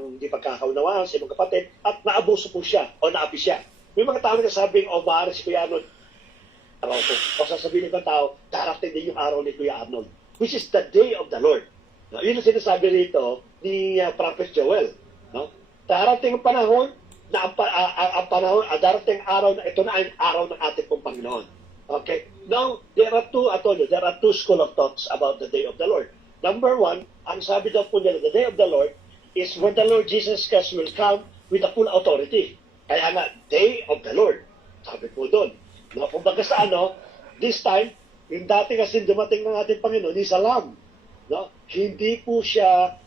ng di pagkakaunawaan sa ibang kapatid at naabuso po siya o naabi siya. May mga tao na sabing, maaari si Kuya Arnold araw ko. O sasabihin ng tao, darating din yung araw ni Kuya Arnold, which is the day of the Lord. No, yun ang sinasabi rito ni Prophet Joel. No? Darating ang panahon na darating araw na ito na ay araw ng ating pong Panginoon. Okay? Now, there are two school of thoughts about the day of the Lord. Number one, ang sabi daw po nila, the day of the Lord is when the Lord Jesus Christ will come with the full authority. Kaya nga, day of the Lord. Sabi po doon. No, kumbaga sa this time, yung dati kasi dumating ng ating Panginoon, is a lamb. No? Hindi po siya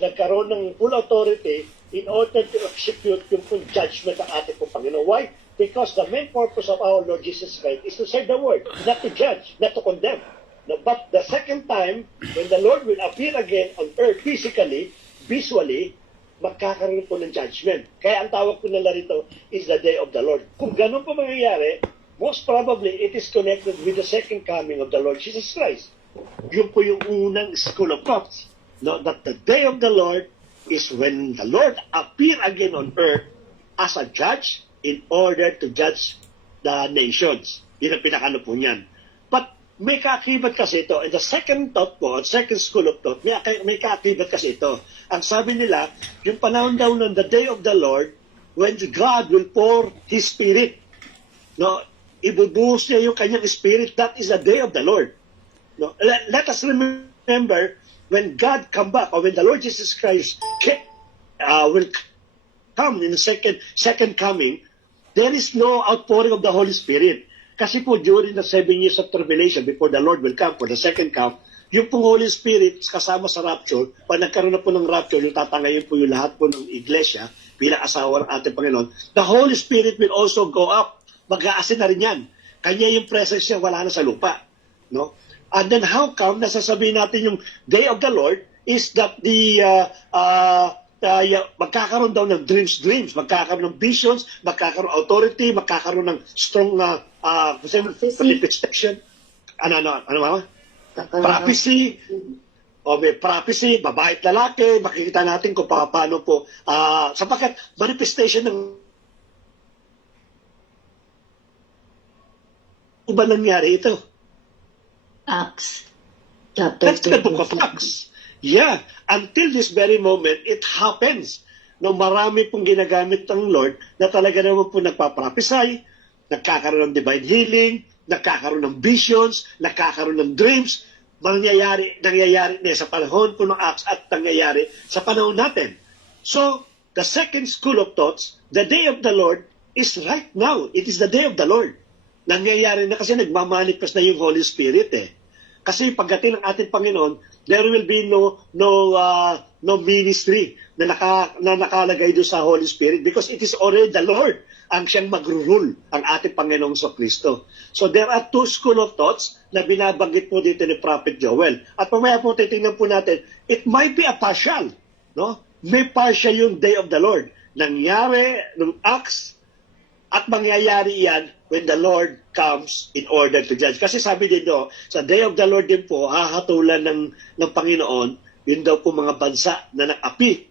nagkaroon ng full authority in order to execute yung judgment ng ating pong Panginoon. Why? Because the main purpose of our Lord Jesus Christ is to say the word, not to judge, not to condemn. No, but the second time, when the Lord will appear again on earth physically, visually, magkakaroon po ng judgment. Kaya ang tawag po nila rito is the day of the Lord. Kung ganun po mangyayari, most probably it is connected with the second coming of the Lord Jesus Christ. Yun po yung unang school of thoughts. No, that the day of the Lord is when the Lord appear again on earth as a judge in order to judge the nations. Yun ang pinakano po niyan. But may kaakibat kasi ito. And the second thought po, second school of thought, may kaakibat kasi ito. Ang sabi nila, yung panahon daw ng the day of the Lord, when God will pour His Spirit. No, ibubuhos niya yung kanyang Spirit. That is the day of the Lord. No, let us remember when God come back, or when the Lord Jesus Christ will come in the second coming, there is no outpouring of the Holy Spirit. Kasi po during the 7 years of tribulation, before the Lord will come for the second come, yung pong Holy Spirit kasama sa rapture, pag nagkaroon na po ng rapture, yung tatangayin po yung lahat po ng iglesia bilang asawa ng ating Panginoon, the Holy Spirit will also go up. Mag-aasin na rin yan. Kanya yung presence niya wala na sa lupa. No? And then how come nasasabihin natin yung day of the Lord is that magkakaroon daw ng dreams, magkakaroon ng visions, magkakaroon authority, magkakaroon ng strong manifestation. Prophecy. O may prophecy, babae at lalaki, makikita natin kung paano po. Sapagkat manifestation ng ba nangyari ito? Acts chapter 2. That's the book of Acts. Yeah, until this very moment, it happens. No, marami pong ginagamit ng Lord na talaga naman po nagpaprophesy, nagkakaroon ng divine healing, nagkakaroon ng visions, nagkakaroon ng dreams, nangyayari na sa panahon po ng Acts at nangyayari sa panahon natin. So, the second school of thoughts, the day of the Lord is right now. It is the day of the Lord. Nangyayari na kasi nagmamanifest na yung Holy Spirit eh. Kasi pagdating ng ating Panginoon, there will be no ministry na nakalagay doon sa Holy Spirit because it is already the Lord ang siyang mag-rule ang ating Panginoong Kristo. So there are two school of thoughts na binabanggit po dito ni Prophet Joel. At mamaya po titingnan po natin, it might be a partial. No? May partial yung day of the Lord. Nangyari ng Acts at mangyayari yan when the Lord comes in order to judge. Kasi sabi dito, sa day of the Lord din po, hahatulan ng Panginoon, yun daw po mga bansa na nag-api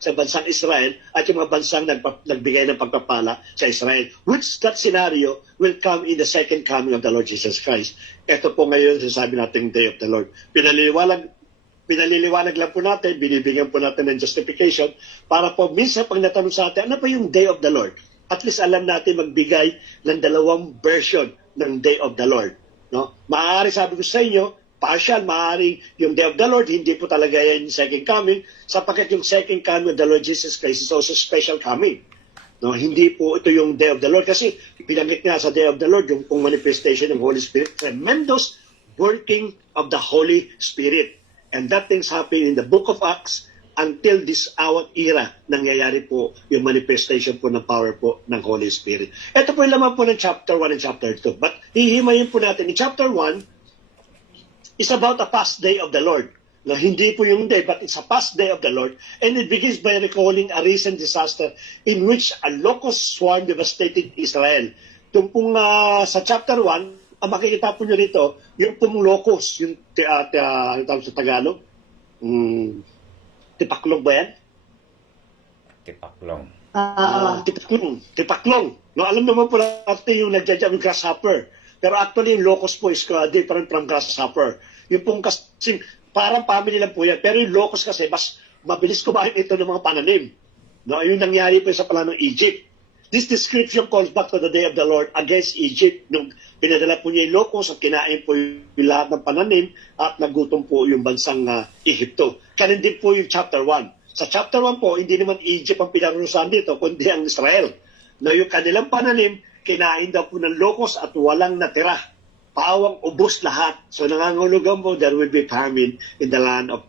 sa bansang Israel at yung mga bansang nagbigay ng pagpapala sa Israel. Which that scenario will come in the second coming of the Lord Jesus Christ. Ito po ngayon, sasabi natin day of the Lord. Pinaliliwanag lang po natin, binibigyan po natin ng justification para po minsan pag natanong sa atin, ano ba yung day of the Lord? At least alam natin magbigay ng dalawang version ng day of the Lord. No? Maaari sabi ko sa inyo, partial, maaari yung day of the Lord, hindi po talaga yan yung second coming, sapagkat yung second coming of the Lord Jesus Christ is also special coming. No? Hindi po ito yung day of the Lord kasi pinanggit nga sa day of the Lord yung pong manifestation ng Holy Spirit, tremendous working of the Holy Spirit. And that things happen in the book of Acts until this hour era, nangyayari po yung manifestation po ng power po ng Holy Spirit. Ito po yung laman po ng chapter 1 and chapter 2. But hihimayin po natin. In chapter 1, is about a past day of the Lord. No, hindi po yung day, but it's a past day of the Lord. And it begins by recalling a recent disaster in which a locust swarm devastated Israel. Yung pong sa chapter 1, ang makikita po nyo rito, yung pong locust, yung ano tawag sa Tagalog? Tipaklog ba yan? Tipaklong. Tipaklong. No, alam naman po natin yung nagja-jam yung grasshopper. Pero actually, yung locust po is different from grasshopper. Yung pong kasi, parang family lang po yan. Pero yung locust kasi, mas mabilis kumain ito ng mga pananim. No, yung nangyari po sa pala ng Egypt. This description calls back to the day of the Lord against Egypt. Nung pinadala po niya yung locust at kinain po yung lahat ng pananim at nagutom po yung bansang Egypto. Kanin din po yung chapter 1. Sa chapter 1 po, hindi naman Egypt ang pinarusahan dito, kundi ang Israel. No, yung kanilang pananim, kinain daw po ng locust at walang natira. Paawang ubos lahat. So nangangulugan po, there will be famine in the land of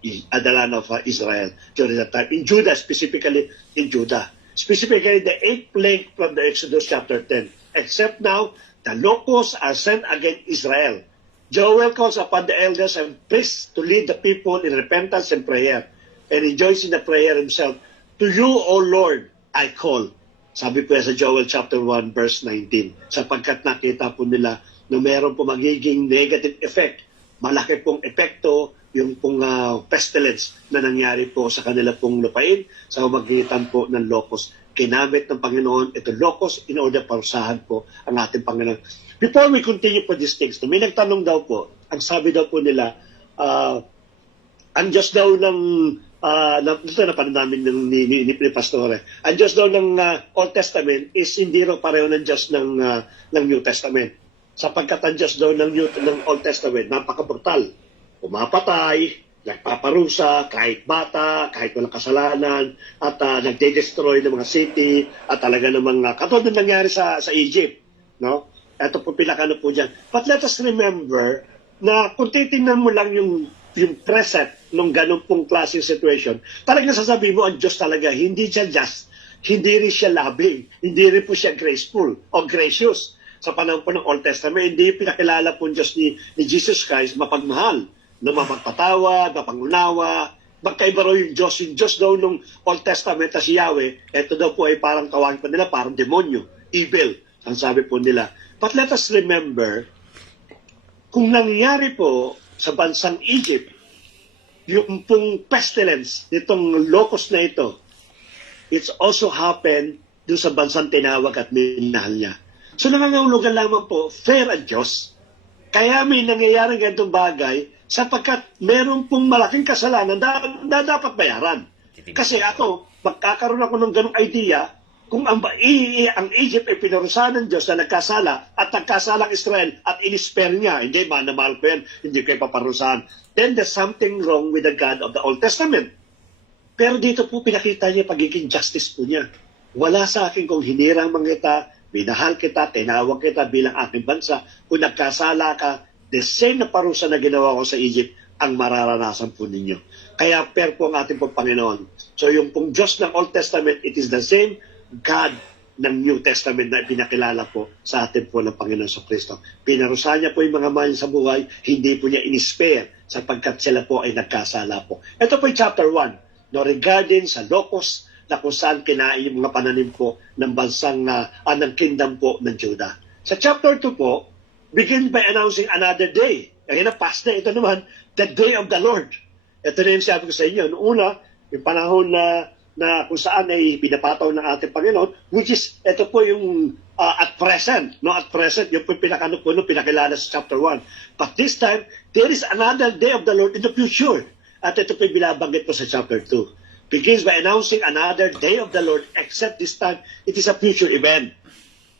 Israel during that time. In Judah, specifically in Judah. Specifically, the 8th plague from the Exodus chapter 10. Except now, the locusts are sent against Israel. Joel calls upon the elders and priests to lead the people in repentance and prayer. And he joins in the prayer himself. To you, O Lord, I call. Sabi po sa Joel chapter 1, verse 19. Sapagkat nakita po nila na meron po magiging negative effect. Malaki pong epekto yung pong pestilence na nangyari po sa kanila pong lupain sa magitan po ng locust. Kinamit ng Panginoon ito locust in order parusahan po ang ating Panginoon. Before we continue po these things, may nagtanong daw po, ang sabi daw po nila, ang Diyos daw ng ito na paano namin ni Pastore. Ang Diyos daw ng Old Testament is hindi raw pareho ng Diyos ng New Testament. Sapagkat ang Diyos daw ng Old Testament, napaka-brutal. Pumapatay, nagpaparusa, kahit bata, kahit walang kasalanan, at nagde-destroy ng mga city, at talaga namang katulad ng nangyari sa Egypt. No? Ito po pinakano po dyan. But let us remember na kung titingnan mo lang yung present nung ganun pong klaseng situation, talagang sasabihin mo, ang Diyos talaga, hindi siya just, hindi rin siya loving, hindi rin po siya graceful o gracious. Sa panahon po ng Old Testament, hindi pinakilala po Diyos ni Jesus Christ mapagmahal, na mapagpatawad, mapangunawa. Magkaiba raw yung Diyos. Yung Diyos daw nung Old Testament na si Yahweh, ito daw po ay parang tawagin pa nila, parang demonyo, evil, ang sabi po nila. But let us remember, kung nangyari po sa bansang Egypt, yung pong pestilence, nitong locust na ito, it's also happened doon sa bansang tinawag at minahal niya. So nangangahulugan lamang po, fair ang Diyos. Kaya may nangyayari ganitong bagay sapagkat meron pong malaking kasalanan na dapat bayaran. Kasi ako, magkakaroon ako ng ganong idea kung ang Egypt ay pinarusahan ng Diyos na nagkasala at nagkasala ang Israel at in-spare niya. Hindi, manamahal ko yan, hindi kayo paparusahan. Then there's something wrong with the God of the Old Testament. Pero dito po pinakita niya pagiging justice po niya. Wala sa akin kung hinirang man kita, minahal kita, tinawag kita bilang aking bansa. Kung nagkasala ka, the same na parusa na ginawa ko sa Egypt, ang mararanasan po ninyo. Kaya fair po ang ating pong Panginoon. So yung pong Diyos ng Old Testament, it is the same God ng New Testament na pinakilala po sa atin po ng Panginoon sa Kristo. Pinarusahan niya po yung mga mahal sa buhay, hindi po niya in-spare sapagkat sila po ay nagkasala po. Ito po yung chapter 1, no, regarding sa locust na kung saan kinain yung mga pananim po ng bansang ng kingdom po ng Judah. Sa chapter 2 po, begin by announcing another day. Ayun na, past na ito naman, the day of the Lord. Ito na yung sabi ko sa inyo. Noong una, yung panahon na kung saan ay pinapataw ng ating Panginoon, which is, ito po yung at present. No, at present, yung pinakilala sa chapter 1. But this time, there is another day of the Lord in the future. At ito po yung binabanggit po sa chapter 2. Begins by announcing another day of the Lord, except this time, it is a future event.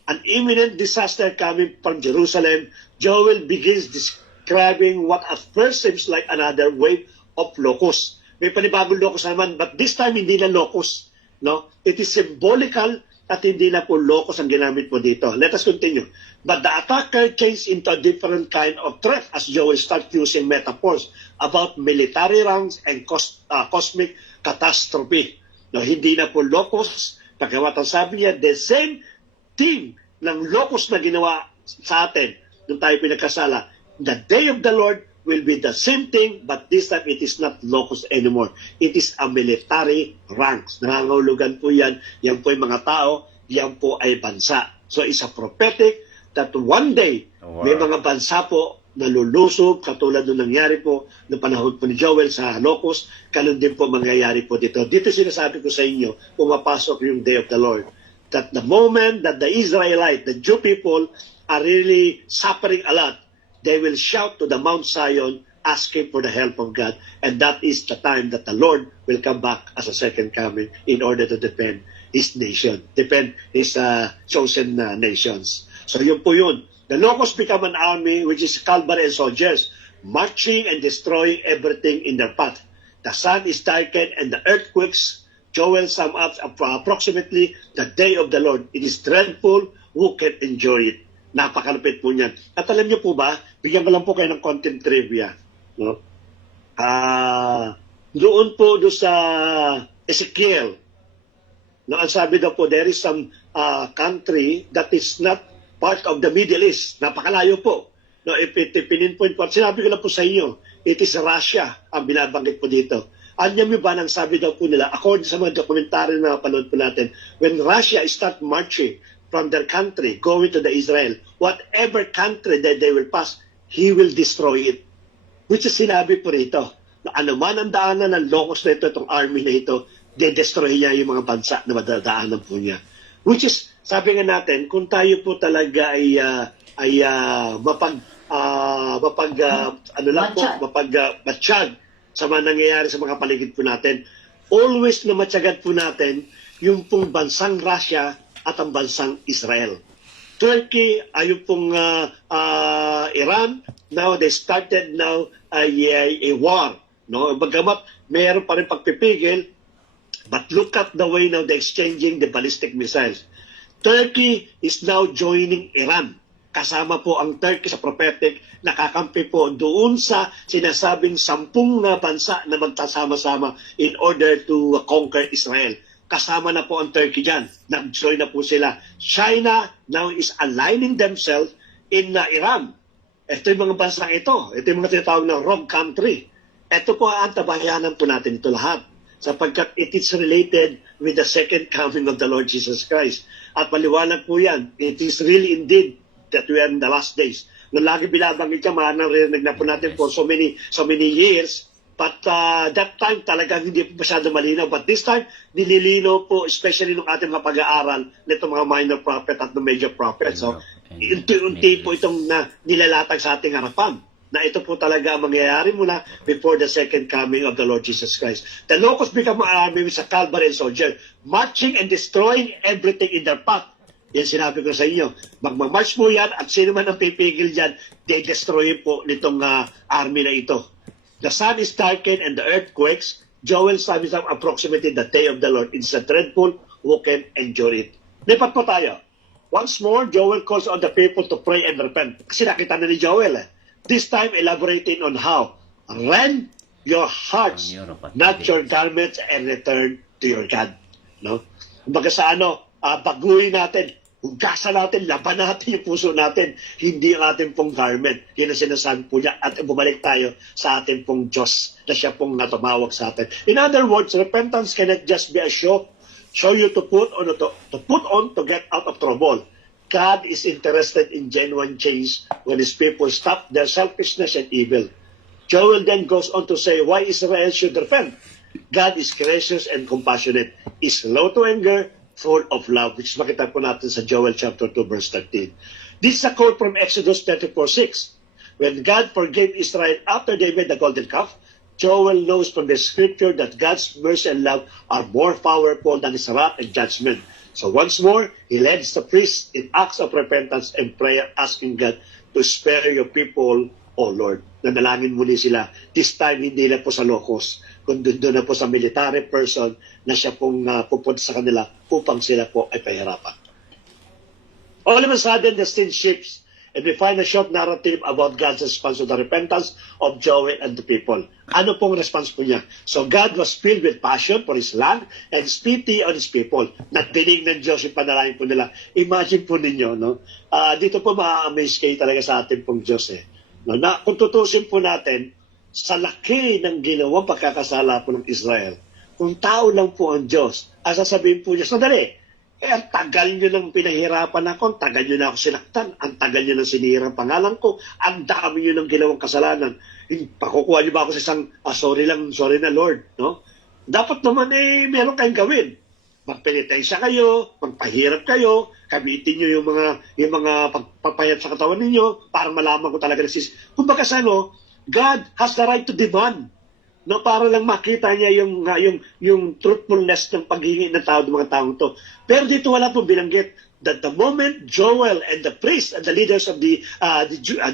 An imminent disaster coming from Jerusalem. Joel begins describing what at first seems like another wave of locusts. May panibagong locust naman, but this time hindi na locust. No? It is symbolical at hindi na po locust ang ginamit po dito. Let us continue. But the attacker changed into a different kind of threat as Joel starts using metaphors about military ranks and cosmic catastrophe. No, hindi na po locust. Pagkawat ang sabi niya, the same thing ng locust na ginawa sa atin nung tayo pinagkasala. The day of the Lord will be the same thing, but this time it is not locust anymore. It is a military ranks. Nangangahulugan po yan. Yan po yung mga tao. Yan po ay bansa. So it's a prophetic that one day, may mga bansa po nalulusob, katulad nung nangyari po ng panahon po ni Joel sa Locust, ganun din po mangyayari po dito. Dito sinasabi ko sa inyo, pumapasok yung day of the Lord. That the moment that the Israelite, the Jew people, are really suffering a lot, they will shout to the Mount Zion, asking for the help of God. And that is the time that the Lord will come back as a second coming in order to defend His nation, defend His chosen nations. So yun po yun. The locusts become an army, which is cavalry and soldiers, marching and destroying everything in their path. The sun is darkened and the earth quakes. Joel sum up approximately the day of the Lord. It is dreadful, who can endure it? Napakalapit po niyan. At alam niyo po ba, bigyan ko lang po kayo ng content trivia. No? Doon po doon sa Ezekiel, no, ang sabi daw po, there is some country that is not part of the Middle East. Napakalayo po. No, if pininpoint po, sinabi ko lang po sa inyo, it is Russia ang binabanggit po dito. Alam niyo ba nang sabi daw po nila, according sa mga dokumentaryo na napanood po natin, when Russia start marching from their country, going to the Israel, whatever country that they will pass, he will destroy it. Which is sinabi po rito, na anuman ang daanan ng locust na ito, itong army na ito, de-destroy niya yung mga bansa na madadaanan po niya. Which is, sabi nga natin, kung tayo po talaga ay matsyag sa mga nangyayari sa mga paligid po natin, always na matyagan po natin yung pong bansang Russia at ang bansang Israel. Turkey, ayun pong Iran, now they started now a war. No? Bagamat mayroon pa rin pagpipigil, but look at the way now they're exchanging the ballistic missiles. Turkey is now joining Iran. Kasama po ang Turkey sa prophetic, nakakampi po doon sa sinasabing 10 na bansa na magkasama-sama in order to conquer Israel. Kasama na po ang Turkey dyan. Nag-join na po sila. China now is aligning themselves in Iran. Ito yung mga bansang ito. Ito yung mga tinatawag na rogue country. Ito po ang tabayanan po natin ito lahat. Sapagkat it is related with the second coming of the Lord Jesus Christ. At maliwanag po yan. It is really indeed that we are in the last days. Nung lagi binabanggit siya, narinig na po natin for so many years. But that time talagang hindi po masyado malinaw. But this time, nililino po, especially nung ating mga pag-aaral nito mga minor prophet at the major prophet. So, unti-unti po itong nilalatag sa ating harapan. Na ito po talaga ang mangyayari muna before the second coming of the Lord Jesus Christ. The locusts become an army with a cavalry and soldier, marching and destroying everything in their path. Yan sinabi ko sa inyo. Magmamarch po yan at sino man ang pipigil dyan, de-destroy po nitong army na ito. The sun is darkened and the earth quakes. Joel sabi sa approximately the day of the Lord. It's a dreadful, who can endure it. Lipat po tayo. Once more, Joel calls on the people to pray and repent. Kasi nakita na ni Joel. This time, elaborating on how. Rend your hearts, not your garments, and return to your God. No? Kumbaga sa baguhin natin, hugasan natin, laban natin yung puso natin, hindi ang ating pong garment. Yun ang sinasabi po niya. At bumalik tayo sa ating pong Diyos na siya pong natumawag sa atin. In other words, repentance cannot just be a show you to put on to get out of trouble. God is interested in genuine change when His people stop their selfishness and evil. Joel then goes on to say why Israel should repent. God is gracious and compassionate, is slow to anger, full of love, which makita po natin sa Joel chapter 2 verse 13. This is a quote from Exodus 34:6. When God forgave Israel after they made the golden calf, Joel knows from the scripture that God's mercy and love are more powerful than His wrath and judgment. So once more, He leads the priests in acts of repentance and prayer, asking God to spare your people, O Lord. Nanalangin muli sila. This time, hindi na po sa locos, kundi doon na po sa military person na siya pong pupunta sa kanila upang sila po ay pahirapan. All of a sudden, the scene shifts and we find a short narrative about God's response to the repentance of Joel and the people. Ano pong response po niya? So God was filled with passion for His land and His pity on His people. Nagdinig ng Diyos yung panalangin po nila. Imagine po ninyo, no? Dito po ma-amaze kayo talaga sa ating pong Diyos. No? Na, kung tutusin po natin, sa laki ng ginawang pagkakasala po ng Israel, kung tao lang po ang Diyos, sasabihin po niya, sandali, ang tagal nyo nang pinahirapan ako, ang tagal nyo na ako sinaktan, ang tagal nyo nang sinira ang pangalan ko, ang dami nyo nang ginawang kasalanan. Pakukuha nyo ba ako sa isang, sorry na Lord, no? Dapat naman meron kayong gawin. Magpenitensya kayo, magpahirap kayo, gamitin nyo yung mga pagpapayat sa katawan ninyo para malaman ko talaga kumbaga sa God has the right to demand, no, para lang makita niya yung truthfulness ng paghingi ng tao ng mga taong to. Pero dito wala pong binanggit that the moment Joel and the priests and the leaders of the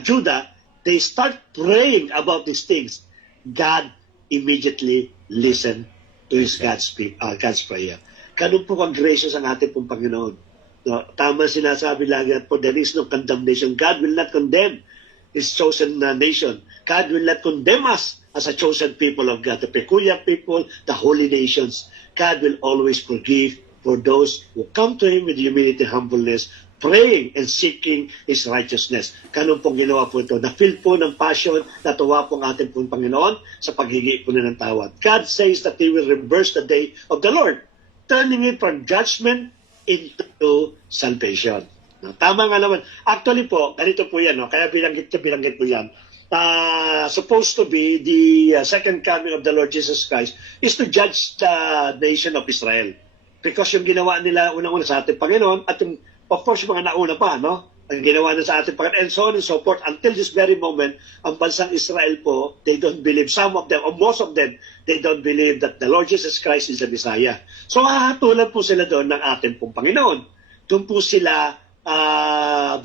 Judah, they start praying about these things, God immediately listened to God's prayer. Ganun po ang-gracious ang ating pong Panginoon. No, tama sinasabi lagi at for there is no condemnation. God will not condemn His chosen nation. God will not condemn us as a chosen people of God, the peculiar people, the holy nations. God will always forgive for those who come to Him with humility and humbleness, praying and seeking His righteousness. Ganun pong ginawa po ito. Na-feel po ng passion, natuwa po ang ating pong Panginoon sa paghingi po ng tawad. God says that He will reverse the day of the Lord, turning it from judgment into salvation. No, tama nga naman. Actually po, ganito po yan. No? Kaya binanggit po yan. Supposed to be the second coming of the Lord Jesus Christ is to judge the nation of Israel. Because yung ginawa nila unang-una sa ating Panginoon at yung, of course, yung mga nauna pa, no? Ang ginawa na sa ating Panginoon, and so on and so forth, until this very moment, ang bansang Israel po, they don't believe, some of them, or most of them, they don't believe that the Lord Jesus Christ is the Messiah. So, hahatulan po sila doon ng ating pong Panginoon. Doon po sila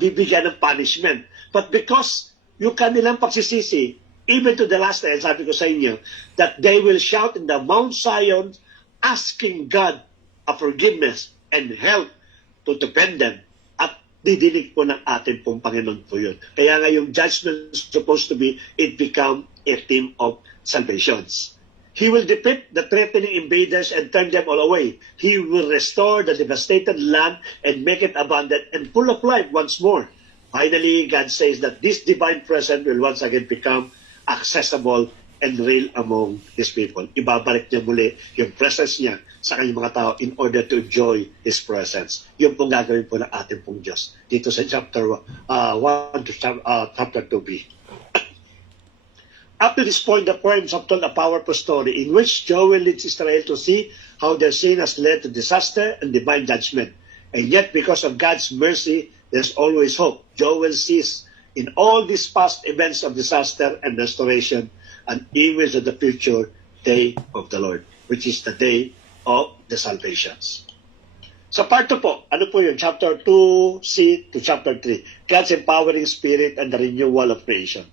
bibigyan ng punishment. But because yung kanilang pagsisisi, even to the last day, sabi ko sa inyo, that they will shout in the Mount Zion, asking God a forgiveness and help to defend them. Didinig po ng atin pong Panginoon po yun. Kaya nga yung judgment is supposed to be, it become a team of salvations. He will defeat the threatening invaders and turn them all away. He will restore the devastated land and make it abundant and full of life once more. Finally, God says that this divine presence will once again become accessible and real among His people. Ibabalik niya muli yung presence niya sa kanyang mga tao in order to enjoy His presence. Yun pong gagawin po ng ating pong Diyos dito sa chapter 1 to chapter 2b. Up to this point, the poems have told a powerful story in which Joel leads Israel to see how their sin has led to disaster and divine judgment. And yet, because of God's mercy, there's always hope. Joel sees in all these past events of disaster and restoration an image of the future day of the Lord, which is the day of the salvations. Sa part 2 po, ano po yun? Chapter 2c to chapter 3, God's empowering spirit and the renewal of creation.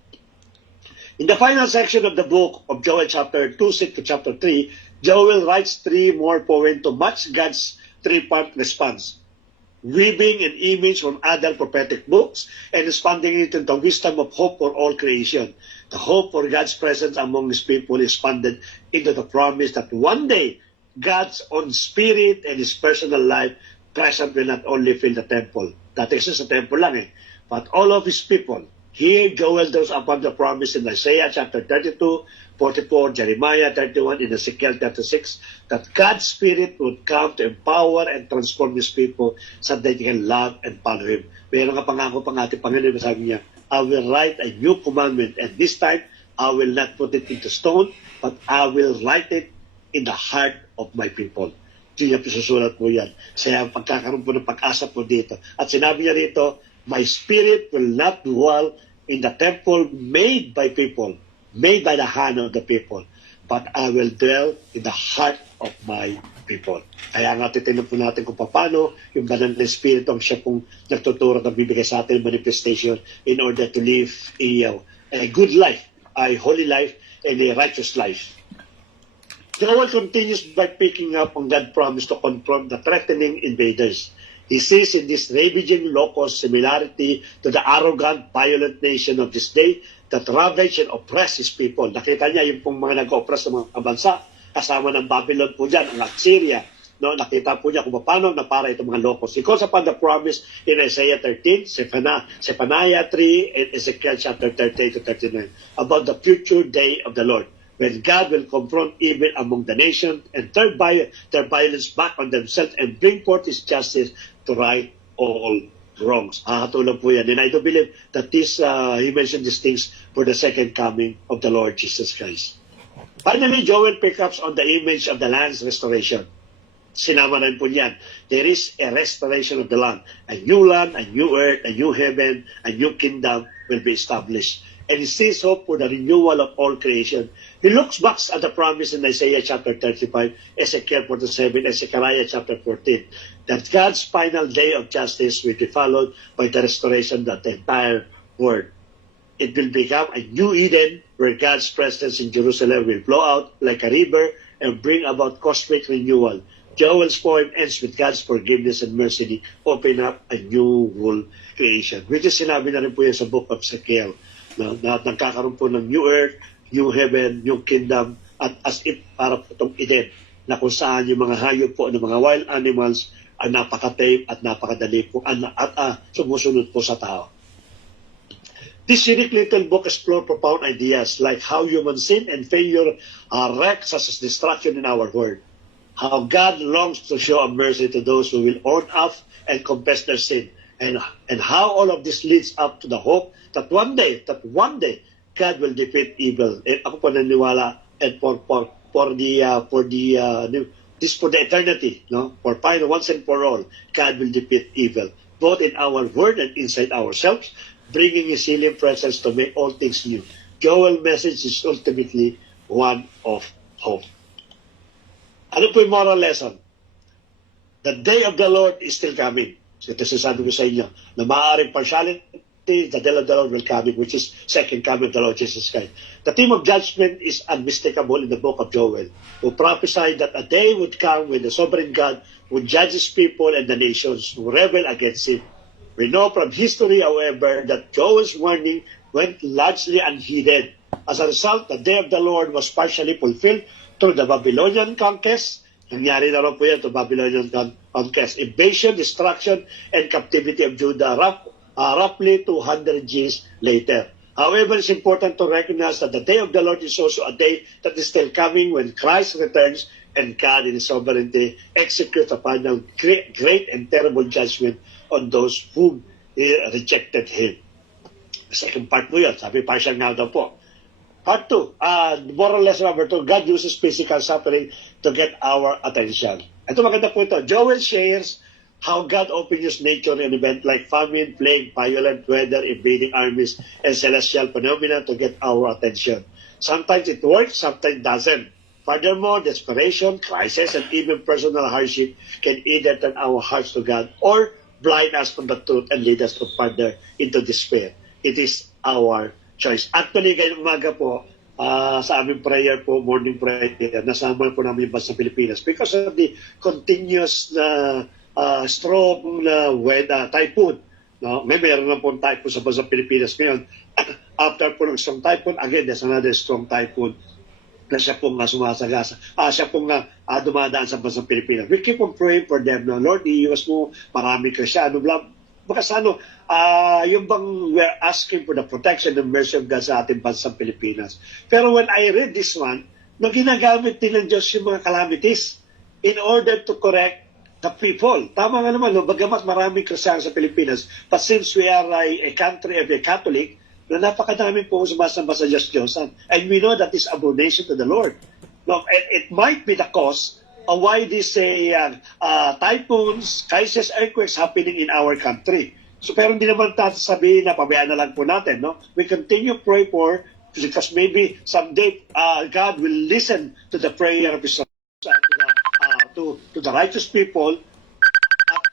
In the final section of the book of Joel, chapter 2c to chapter 3, Joel writes 3 more poems to match God's 3-part response, weaving an image from other prophetic books and expanding it into wisdom of hope for all creation. The hope for God's presence among His people expanded into the promise that one day God's own spirit and His personal life present will not only fill the temple. Dati kasi sa temple lang but all of His people. Here, Joel draws upon the promise in Isaiah chapter 32, 44, Jeremiah 31, and Ezekiel 36, that God's Spirit would come to empower and transform His people so that they can love and follow Him. Mayroon nga pangako pang ating Panginoon, sabi niya, I will write a new commandment, and this time, I will not put it into stone, but I will write it in the heart of my people. Diyan susulat po yan. Kaya pagkakaroon po ng pag-asa po dito. At sinabi niya rito, my spirit will not dwell in the temple made by people, made by the hand of the people, but I will dwell in the heart of my people. Kaya nga titignan po natin kung paano yung banal na Espiritu ang siya pong nagtuturo at bibigay sa atin manifestation in order to live a good life, a holy life, and a righteous life. Joel continues by picking up on God's promise to confront the threatening invaders. He sees in this ravaging locust similarity to the arrogant, violent nation of this day that ravage and oppress His people. Nakita niya yung pong mga nag-oppress ng mga bansa, kasama ng Babylon po dyan, ang Assyria. No, nakita po niya kung paano napara itong mga locust. He calls upon the promise in Isaiah 13, Zephaniah 3, and Ezekiel chapter 38 to 39 about the future day of the Lord, when God will confront evil among the nation and turn their violence back on themselves and bring forth His justice to right all wrongs. Tulad po yan. And I do believe that He mentioned these things for the second coming of the Lord Jesus Christ. Finally, Joel picks up on the image of the land's restoration. Sinama rin po niyan. There is a restoration of the land. A new land, a new earth, a new heaven, a new kingdom will be established. And he sees hope for the renewal of all creation. He looks back at the promise in Isaiah chapter 35, Ezekiel 47, and Zechariah chapter 14, that God's final day of justice will be followed by the restoration of the entire world. It will become a new Eden where God's presence in Jerusalem will flow out like a river and bring about cosmic renewal. Joel's poem ends with God's forgiveness and mercy open up a new whole creation. Which is sinabi na rin po yan sa book of Ezekiel. Na nagkakaroon po ng new earth, new heaven, new kingdom, at as if para po itong Eden, na kung saan yung mga hayop po, ng mga wild animals, ay napaka-tame at napakadali po, at sumusunod po sa tao. This unique little book explores profound ideas like how human sin and failure wreak such as destruction in our world. How God longs to show a mercy to those who will own up and confess their sin, and how all of this leads up to the hope that one day God will defeat evil. And ako po naniniwala, and for the eternity, no, for final once and for all, God will defeat evil, both in our world and inside ourselves, bringing His healing presence to make all things new. Joel's message is ultimately one of hope. Ano po yung moral lesson? The day of the Lord is still coming. So ito sinasabi ko sa inyo, na maaaring partiality, the day of the Lord will come, which is second coming of the Lord Jesus Christ. The theme of judgment is unmistakable in the book of Joel, who prophesied that a day would come when the sovereign God would judge His people and the nations who rebel against Him. We know from history, however, that Joel's warning went largely unheeded. As a result, the day of the Lord was partially fulfilled through the Babylonian conquest. Nangyari na rin po yan to Babylonian conquest, invasion, destruction, and captivity of Judah roughly 200 years later. However, it's important to recognize that the day of the Lord is also a day that is still coming when Christ returns and God in His sovereignty executes a final great and terrible judgment on those who rejected Him. Second part po yun, sabi partial now daw po. Part 2, moral lesson number 2, God uses physical suffering to get our attention. Ito maganda po ito. Joel shares how God often used nature in events like famine, plague, violent weather, invading armies, and celestial phenomena to get our attention. Sometimes it works, sometimes it doesn't. Furthermore, desperation, crisis, and even personal hardship can either turn our hearts to God or blind us from the truth and lead us to further into despair. It is our choice. Actually, ngayong umaga po, sa aming prayer po, morning prayer, nasama po namin yung bansa Pilipinas because of the continuous strong typhoon. No? Meron na po typhoon sa bansa Pilipinas ngayon. After po ng strong typhoon, again, there's another strong typhoon na siya pong sumasagasa. Siya pong dumadaan sa bansa Pilipinas. We keep on praying for them. No? Lord, iiwas mo marami Kristyano. Bakas yung bang we're asking for the protection and mercy of God sa ating bansang Pilipinas. Pero when I read this one, na ginagamit din ng Diyos yung mga calamities in order to correct the people. Tama nga naman, no? Bagamat maraming Kristyano sa Pilipinas, but since we are a country of a Catholic, na napakadami po sumasamba sa Diyos-Diyosan. And we know that is abomination to the Lord. No, it might be the cause of why these typhoons, crisis, earthquakes happening in our country. So pero hindi naman sabihin na pabayaan na lang po natin. No? We continue pray for, because maybe someday God will listen to the prayer of His to the righteous people at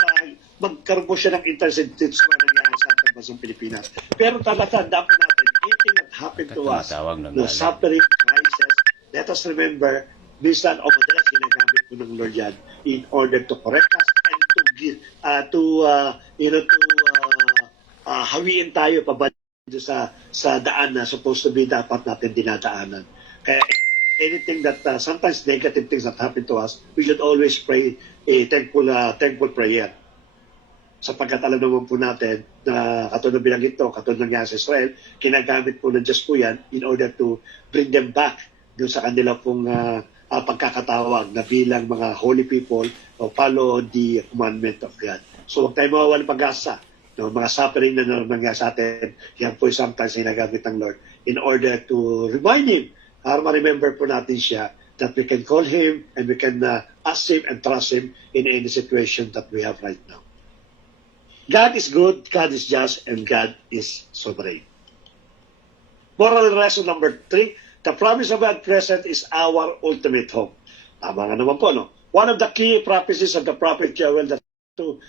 magkaroon po siya ng interceded sa nangyari sa ating bansang Pilipinas. Pero talatandaan po natin, anything that happened to us, no suffering, crisis, let us remember, minsan o madalas ginagamit po ng Lord yan in order to correct us and to give, hawiin tayo pabalik sa daan na supposed to be dapat natin dinadaanan. Kaya anything that sometimes negative things that happen to us, we should always pray a thankful prayer. Sapagkat alam naman po natin na katulad bilang ito, katulad nangyari sa Israel, kinagamit po ng Diyos po yan in order to bring them back doon sa kanila pong pagkakatawag na bilang mga holy people o follow the commandment of God. So huwag tayo mawawala ng pag-asa. No, mga suffering na nangyari sa atin, yan po sometimes ginagamit ng Lord in order to remind Him, para ma-remember po natin siya that we can call Him and we can ask Him and trust Him in any situation that we have right now. God is good, God is just, and God is sovereign. Moral lesson number 3, the promise of God present is our ultimate hope. Tama nga naman po, no? One of the key prophecies of the prophet Joel that to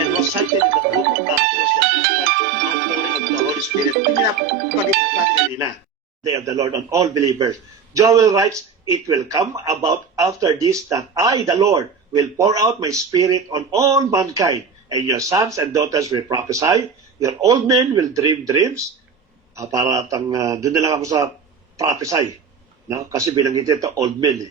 and was cited in the book of Acts was the instant outpouring of the Holy Spirit. Pinapagit natin kanina, Day of the Lord on all believers. Joel writes, it will come about after this that I, the Lord, will pour out my spirit on all mankind, and your sons and daughters will prophesy, your old men will dream dreams. Doon na lang ako sa prophesy. No? Kasi binanggit ito, old men.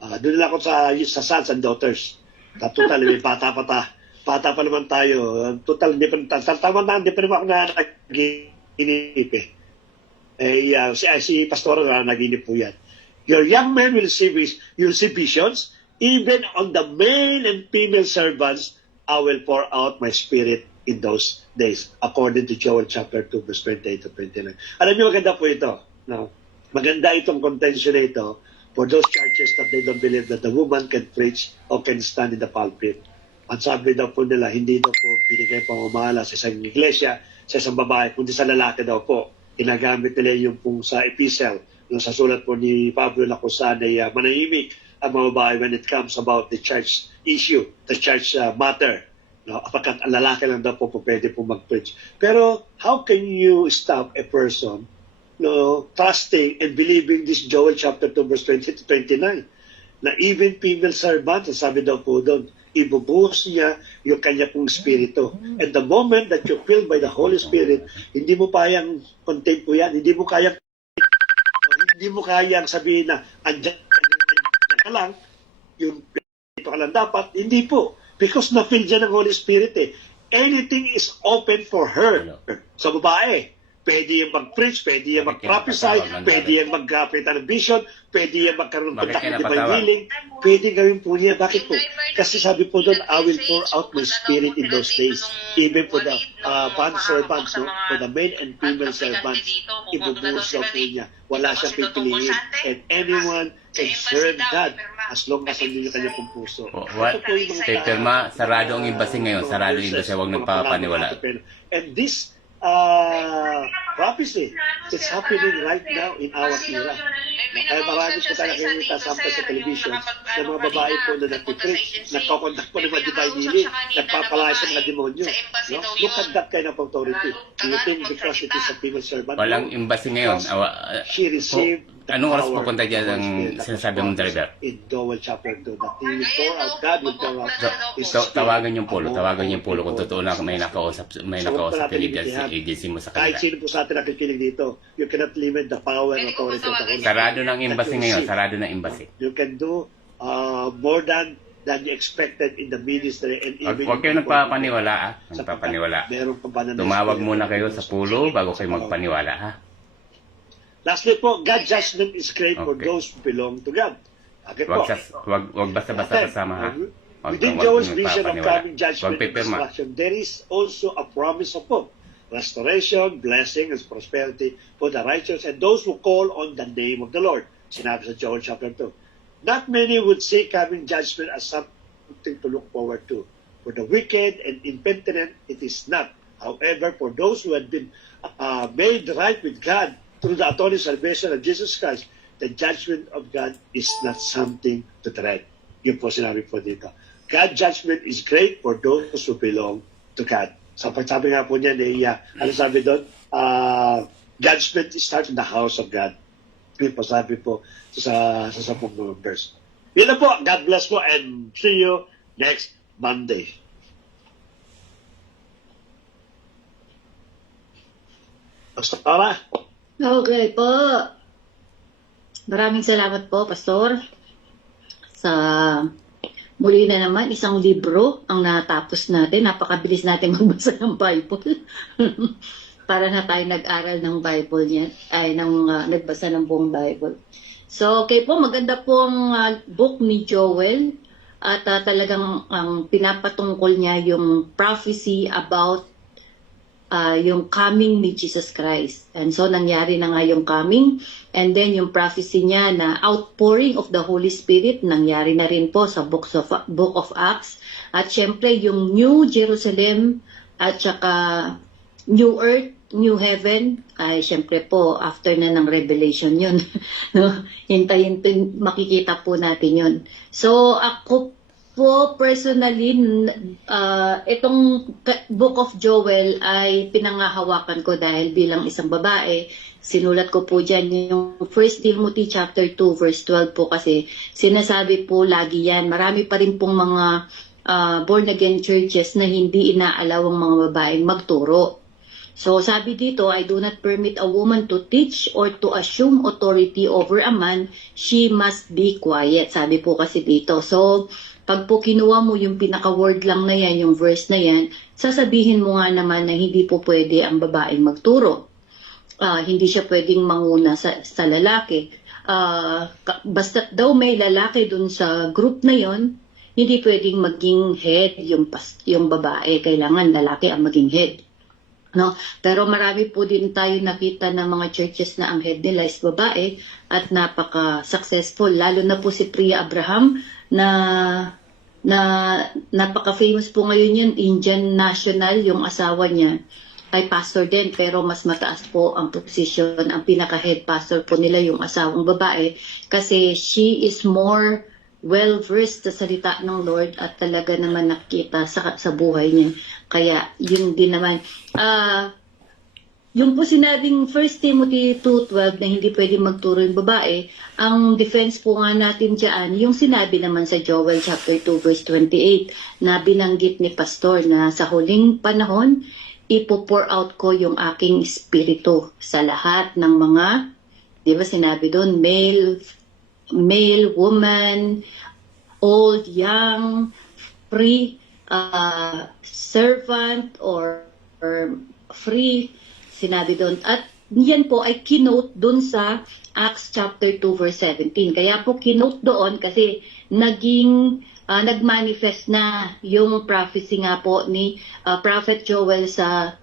Doon na lang ako sa sons and daughters. Total, may bata pa naman tayo. Total, hindi pa naman ako nag-inip eh. Si Pastor na nag-inip po yan. Your young men you'll see visions, even on the male and female servants, I will pour out my spirit in those days, according to Joel chapter 2, verse 28 to 29. Alam niyo, maganda po ito. No? Maganda itong contention na ito for those churches that they don't believe that the woman can preach or can stand in the pulpit. Ang sabi daw po nila, hindi daw po binigay pamamahala sa isang iglesia, sa isang babae, kundi sa lalaki daw po. Ginagamit nila yung pong sa epistle, yung sa sulat po ni Pablo na kung saan ay manahimik ang mga babae when it comes about the church issue, the church matter. No, apagkat ang lalaki lang daw po pwede po mag-preach. Pero how can you stop a person trusting and believing this Joel chapter 2 verse 20 to 29 na even female servant, sabi daw po doon, ibubuhos niya yung kanya pong spirito. And the moment that you're filled by the Holy Spirit, hindi mo kayang contain po yan, hindi mo kayang sabihin na andyan ka lang, yung ito ka lang dapat, hindi po. Because na-fill dyan ng Holy Spirit eh. Anything is open for her. Sa babae, pwede yung mag-preach, pwede yung mag-prophesy, pwede yung mag-kapita ng vision, pwede yung magkaroon ng contact with divine healing, pwede gawin po niya. Bakit po? Kasi sabi po doon, I will pour out my spirit in those days. Even for the bond servants, no? For the male and female servants, ibubuhos daw po niya. Wala siyang pipiliin. And anyone can serve God as long as hindi kanya pong puso. Kay Perma, sarado ang embassy ngayon. Sarado ang embassy, huwag nagpapaniwala. And this prophecy is happening right now in our era. Kaya marami po tayo nakikita sampai sa television na mga babae po na nag-preach, nagkakondak po ng mga divine healing, nagpapalaya sa mga demonyo. No? Look at that kind of authority. Do you think because it is a female servant? Walang embassy ngayon. She received anong oras pupunta dyan ang sinasabi mong driver? In Joel chapter 2, that he will pour out, God will pour out. Tawagan yung polo kung totoo na may nakausap Philippines agency mo sa Kahit kanila. sino po sa atin nakikinig dito, you cannot limit the power and authority of the Holy Spirit. Sarado ng embassy ngayon, sarado ng embassy. You can do more than you expected in the ministry and even Huwag kayo nagpapaniwala, nagpapaniwala. Tumawag muna kayo sa pulo bago kayo magpaniwala, ha? Lastly po, God's judgment is great for those who belong to God. Okay po. Wag basta-basta kasama, ha? Within Joel's vision of coming judgment and destruction, there is also a promise of hope, restoration, blessing, and prosperity for the righteous and those who call on the name of the Lord. Sinabi sa Joel chapter 2. Not many would see coming judgment as something to look forward to. For the wicked and impenitent, it is not. However, for those who had been made right with God through the atoning salvation of Jesus Christ, the judgment of God is not something to dread. Yun po sinabi po dito. God's judgment is great for those who belong to God. So pagsabi nga po niya, ano sabi doon? Judgment starts in the house of God. Yun po sabi po sa 10 verse. Yun na po. God bless po and see you next Monday. Pastora? Okay po. Maraming salamat po, Pastor. Sa muli na naman, isang libro ang natapos natin. Napakabilis natin magbasa ng Bible. para na tayo nag-aral ng Bible niyan, ay nagbasa ng buong Bible. So, okay po, maganda pong book ni Joel at talagang ang pinapatungkol niya yung prophecy about yung coming ni Jesus Christ. And so, nangyari na nga yung coming. And then, yung prophecy niya na outpouring of the Holy Spirit, nangyari na rin po sa Book of Acts. At syempre, yung New Jerusalem at saka New Earth, New Heaven, ay syempre po, after na ng Revelation yun. No? Hintayin, makikita po natin yun. So, ako po, personally, itong Book of Joel ay pinangahawakan ko dahil bilang isang babae, sinulat ko po dyan yung 1 Timothy chapter 2 verse 12 po kasi sinasabi po lagi yan. Marami pa rin pong mga born-again churches na hindi inaalaw ang mga babaeng magturo. So, sabi dito, I do not permit a woman to teach or to assume authority over a man. She must be quiet. Sabi po kasi dito. So, pag po kinuha mo yung pinaka-word lang na yan, yung verse na yan, sasabihin mo nga naman na hindi po pwede ang babaeng magturo. Hindi siya pwedeng manguna sa lalaki. Basta daw may lalaki dun sa group na yon, hindi pwedeng maging head yung babae. Kailangan lalaki ang maging head. No? Pero marami po din tayo nakita ng mga churches na ang head nila is babae at napaka-successful. Lalo na po si Priya Abraham na napaka-famous po ngayon yun, Indian national, yung asawa niya ay pastor din pero mas mataas po ang position, ang pinaka-head pastor po nila yung asawang babae kasi she is more well-versed sa salita ng Lord at talaga naman nakita sa buhay niya. Kaya, yun din naman. Yung po sinabing 1 Timothy 2:12 na hindi pwede magturo yung babae, ang defense po nga natin dyan, yung sinabi naman sa Joel chapter 2 verse 28 na binanggit ni Pastor na sa huling panahon, ipo-pour out ko yung aking espiritu sa lahat ng mga, di ba sinabi doon, male, woman, old, young, free, servant, or free, sinabi doon. At yan po ay kinote doon sa Acts chapter 2 verse 17. Kaya po kinote doon kasi nagmanifest na yung prophecy nga po ni Prophet Joel sa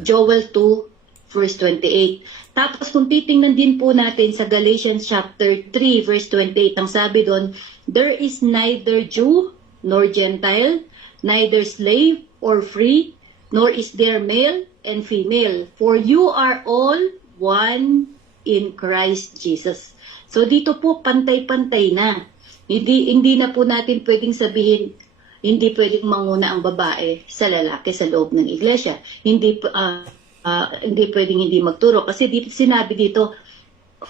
Joel 2 verse 28. Tapos kung titingnan din po natin sa Galatians chapter 3 verse 28, ang sabi doon, there is neither Jew nor Gentile, neither slave or free, nor is there male and female, for you are all one in Christ Jesus. So dito po pantay-pantay na. Hindi na po natin pwedeng sabihin, hindi pwedeng manguna ang babae sa lalaki sa loob ng iglesia. Hindi pwedeng hindi magturo. Kasi dito, sinabi dito,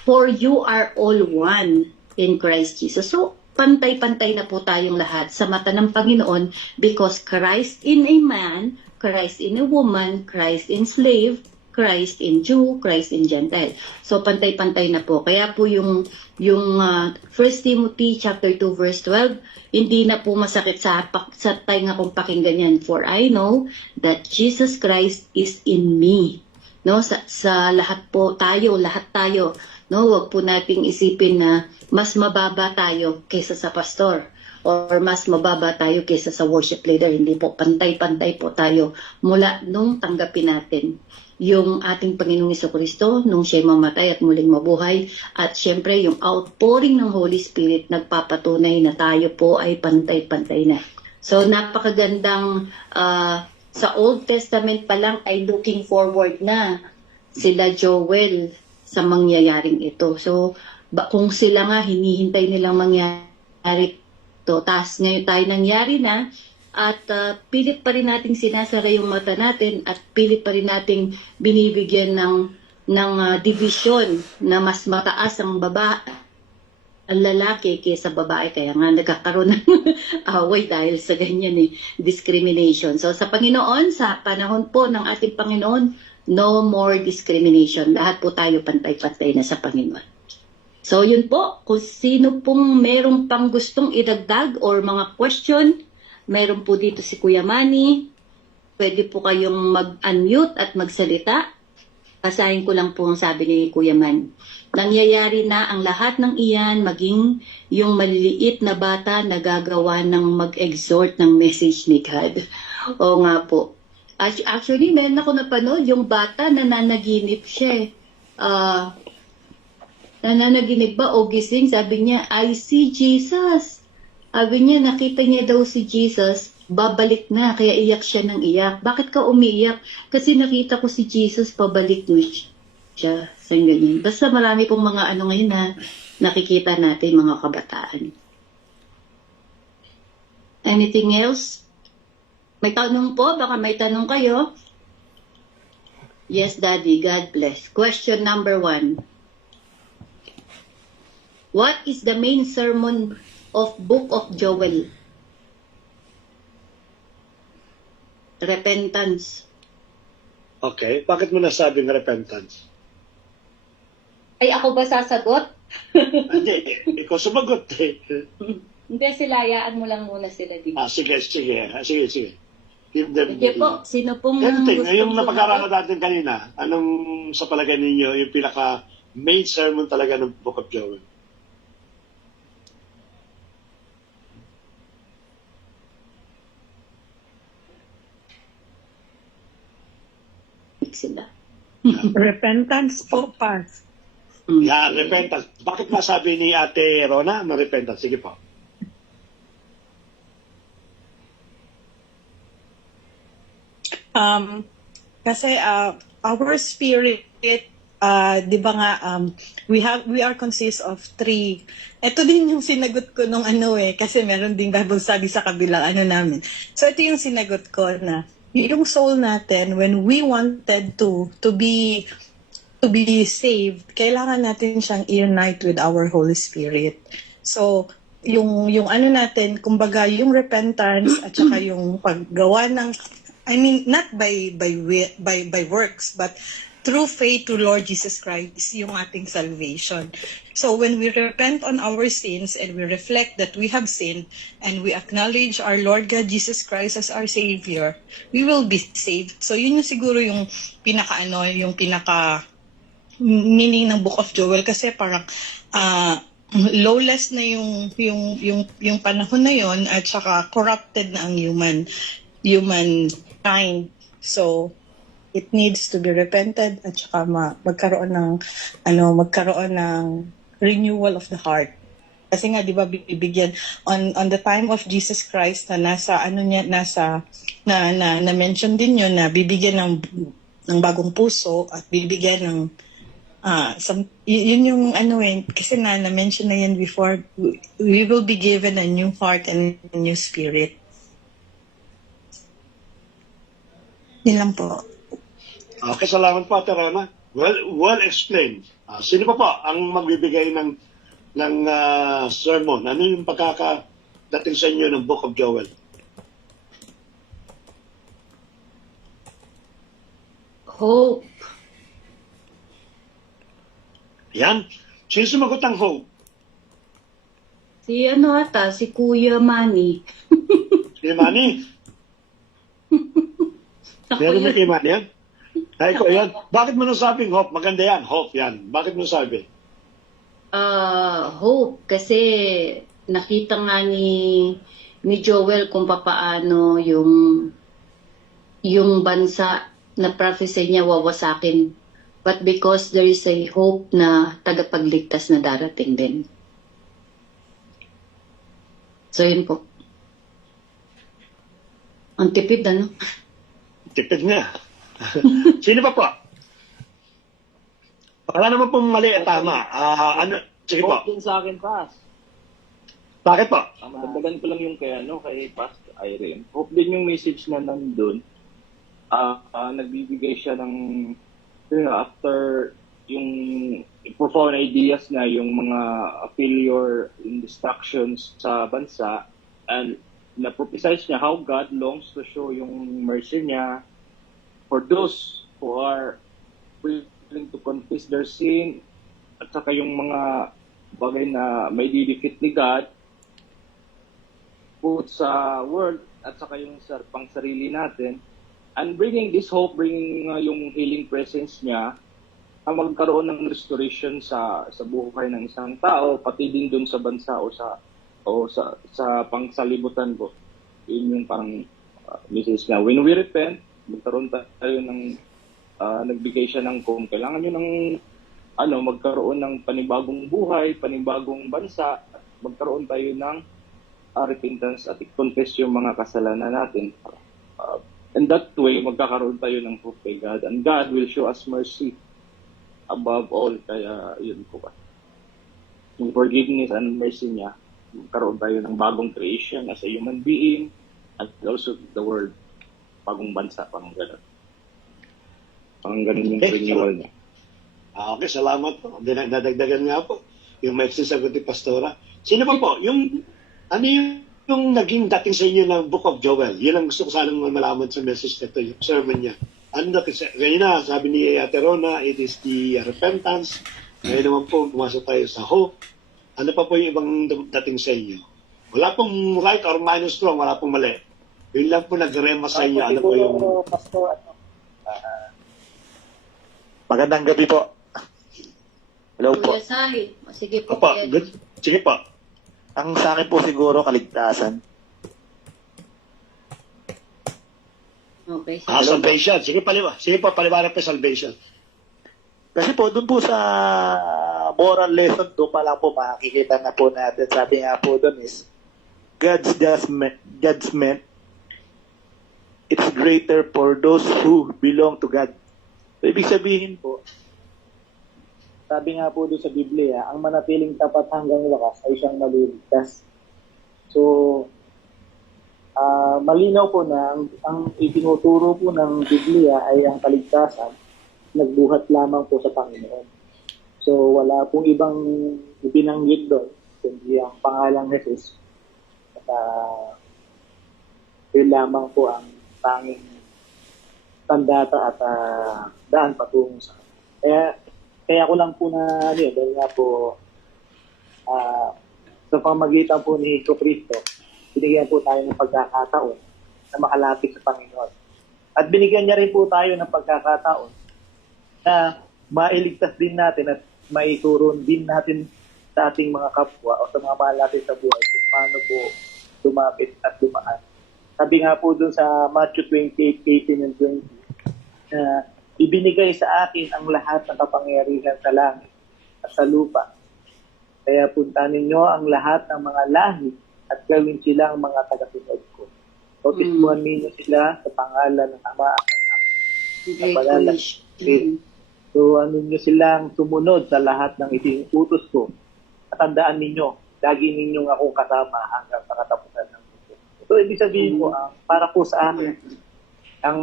for you are all one in Christ Jesus. So, pantay-pantay na po tayong lahat sa mata ng Panginoon because Christ in a man, Christ in a woman, Christ in slave, Christ in Jew, Christ in Gentile. So, pantay-pantay na po. Kaya po yung 1 Timothy chapter 2 verse 12, hindi na po masakit sa tainga kong pakinggan yan. For I know that Jesus Christ is in me. No, sa lahat po tayo, no, wag po nating isipin na mas mababa tayo kaysa sa pastor or mas mababa tayo kaysa sa worship leader. Hindi po, pantay-pantay po tayo mula nung tanggapin natin yung ating Panginoong Jesucristo nung siya'y mamatay at muling mabuhay. At syempre, yung outpouring ng Holy Spirit nagpapatunay na tayo po ay pantay-pantay na. So, napakagandang sa Old Testament pa lang ay looking forward na sila Joel sa mangyayaring ito. So, kung sila nga hinihintay nilang mangyari ito, taas ngayon tayo nangyari na, at pilit pa rin nating sinasara yung mata natin at pilit pa rin nating binibigyan ng division na mas mataas ang lalaki kaysa babae. Kaya nga nagkakaroon ng away dahil sa ganyan discrimination. So sa Panginoon, sa panahon po ng ating Panginoon, no more discrimination. Lahat po tayo pantay-pantay na sa Panginoon. So yun po, kung sino pong merong pang gustong idagdag or mga question, meron po dito si Kuya Manny, pwede po kayong mag-unmute at magsalita. Basahin ko lang po ang sabi ni Kuya Man. Nangyayari na ang lahat ng iyan, maging yung maliliit na bata na gagawa ng mag-exhort ng message ni God. Oo nga po. Actually, meron ako napanood, yung bata nananaginip siya. Nananaginip ba o gising? Sabi niya, I see Jesus. Sabi niya, nakita niya daw si Jesus, babalik na, kaya iyak siya ng iyak. Bakit ka umiiyak? Kasi nakita ko si Jesus, pabalik na siya. Sa ganyan. Basta marami pong mga ano ngayon na nakikita natin, mga kabataan. Anything else? May tanong po? Baka may tanong kayo? Yes, Daddy. God bless. Question number 1. What is the main sermon of Book of Joel? Repentance. Okay, bakit mo nasabing repentance? Ay, ako ba sasagot? Hindi, ikaw sumagot eh. Hindi, silayaan mo lang muna sila dito. Sige. Give them Sige po, sino pong Anything, gusto yung sumagot? napag-aralan natin kanina, anong sa palagay ninyo yung pinaka main sermon talaga ng Book of Joel? Sila. Repentance po, Pas. Yan, repentance. Bakit masabi ni Ate Rona na repentance? Sige po. Kasi our spirit, di ba nga, we are consist of 3. Ito din yung sinagot ko nung kasi meron ding Bible study sa kabilang namin. So ito yung sinagot ko na yung soul natin, when we wanted to be saved, kailangan natin siyang unite with our Holy Spirit. So, yung natin, kumbaga, yung repentance at saka yung paggawa ng, not by works, but through faith to Lord Jesus Christ, yung ating salvation. So when we repent on our sins and we reflect that we have sinned and we acknowledge our Lord God Jesus Christ as our Savior, we will be saved. So yun yung siguro yung pinaka meaning ng Book of Joel, kasi parang lawless na yung panahon na yon, at saka corrupted na ang humankind. So it needs to be repented at saka magkaroon ng renewal of the heart. Kasi nga, di ba, bibigyan on the time of Jesus Christ na na mention din yun na bibigyan ng bagong puso at bibigyan ng yun yung kasi na-mention na yan before, we will be given a new heart and a new spirit. Yun lang po. Okay, salamat po, Ate Rona. Well explained. Sino pa po ang magbibigay ng sermon? Ano yung pagkakadating sa inyo ng Book of Joel? Hope. Yan. Sino sumagot ang hope? Si Kuya Manny. Si Manny? Meron na kay Manny yan? Ay, ko yan. Bakit mo nasabing hope? Maganda yan. Hope yan. Bakit mo nasabi? Hope. Kasi nakita nga ni Joel kung papaano yung bansa na prophecy niya wawasakin. But because there is a hope na tagapagligtas na darating din. So, yun po. Ang tipid, Tipid nga. Sino pa po? Wala naman pong mali at tama. Sige po. Hope din sa akin, Pas. Bakit po? Dagdagan ko lang yung kay Pas Irene. Hope din yung message na nandun. Nagbibigay siya ng after yung profound ideas na yung mga failure in destructions sa bansa, and na-prophesize niya how God longs to show yung mercy niya for those who are willing to confess their sin, at saka yung mga bagay na may di-defeat ni God both sa world at saka yung pang sarili natin. And bringing this hope, bringing yung healing presence niya, ang magkaroon ng restoration sa buhay ng isang tao, pati din dun sa bansa o sa pangsalibutan ko. Yun yung parang message na when we repent, magkaroon tayo ng nagbigay siya ng kung kailangan nyo ng magkaroon ng panibagong buhay, panibagong bansa, magkaroon tayo ng repentance at i-confess yung mga kasalanan natin. And that way, magkakaroon tayo ng hope kay God. And God will show us mercy above all. Kaya yun po ba. Yung forgiveness and mercy niya, magkaroon tayo ng bagong creation as a human being and also the world, bagong bansa, parang gano'n. Parang gano'n yung renewal niya. Okay, salamat po. Nadagdagan nga po yung may sagot ni Pastora. Sino pa po? Ano yung naging dating sa inyo ng Book of Joel? Yun ang gusto ko sanang malaman sa message nito, yung sermon niya. Ano dating ngayon na, sabi ni Ate Rona, it is the repentance. Ngayon naman po, pumasok tayo sa hope. Ano pa po yung ibang dating sa inyo? Wala pong right or minus wrong, wala pong mali. Yun lang po nag-rema sa inyo. Ano po yung... Magandang gabi po. Hello po. Sige po. Opo, good. Sige po. Ang sa akin po siguro kaligtasan. Okay. Salvation. Sige po, paliwanag po salvation. Kasi po, doon po sa moral lesson, doon pa lang po makikita na po natin. Sabi nga po doon is, God's judgment, it's greater for those who belong to God. So, ibig sabihin po, sabi nga po doon sa Biblia, ang manatiling tapat hanggang wakas ay siyang maliligtas. So, malinaw po na ang itinuturo po ng Biblia ay ang kaligtasan, nagbuhat lamang po sa Panginoon. So, wala pong ibang ipinanggit doon, kundi ang pangalang Jesus. At yun lamang po ang tanging tandata at daan patungo sa kaya ko lang po na dahil nga po sa pamagitan po ni Kristo, binigyan po tayo ng pagkakataon na makalapit sa Panginoon. At binigyan niya rin po tayo ng pagkakataon na mailigtas din natin at maituro din natin sa ating mga kapwa o sa mga mahal natin sa buhay kung paano po lumapit at dumaan. Sabi nga po dun sa Matthew 28:18 and 20 na ibinigay sa akin ang lahat ng kapangyarihan sa langit at sa lupa. Kaya punta ninyo ang lahat ng mga lahi at gawin silang mga tagasunod ko. So, tismuhan ninyo sila sa pangalan ng Ama at Anak. So, ninyo silang sumunod sa lahat ng itinututos ko. At tandaan ninyo, lagi ninyong akong kasama hanggang sa katapusan ng mundo. So, ibig sabihin po, para po sa akin, ang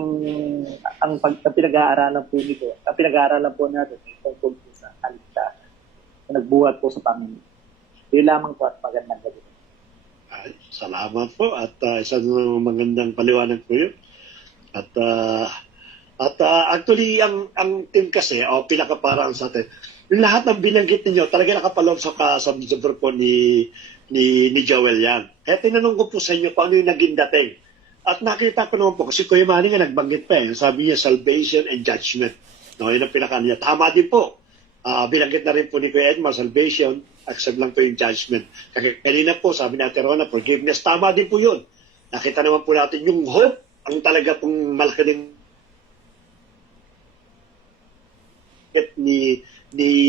pinag-aaralan po nito, ang pinag-aaralan po natin ay tungkol po sa kaligtasan na nagbuhat po sa Panginoon. Yun lamang po at magandang gabi. Salamat po at isang magandang paliwanag po yun. At actually, ang team kasi, pinakaparaan sa atin, yung lahat ng binanggit ninyo, talaga nakapaloob sa grupo ni Joel yan. Kaya tinanong ko po sa inyo kung ano yung naging dating. At nakita ko naman po, kasi Kuya Manny nga nagbanggit pa sabi niya, salvation and judgment. No, yun ang pinaka niya. Tama din po. Binanggit na rin po ni Kuya Edmar, salvation, accept lang po yung judgment. Kanina po, sabi natin Rona, forgiveness, tama din po yun. Nakita naman po natin yung hope, ang talaga pong malaki din ni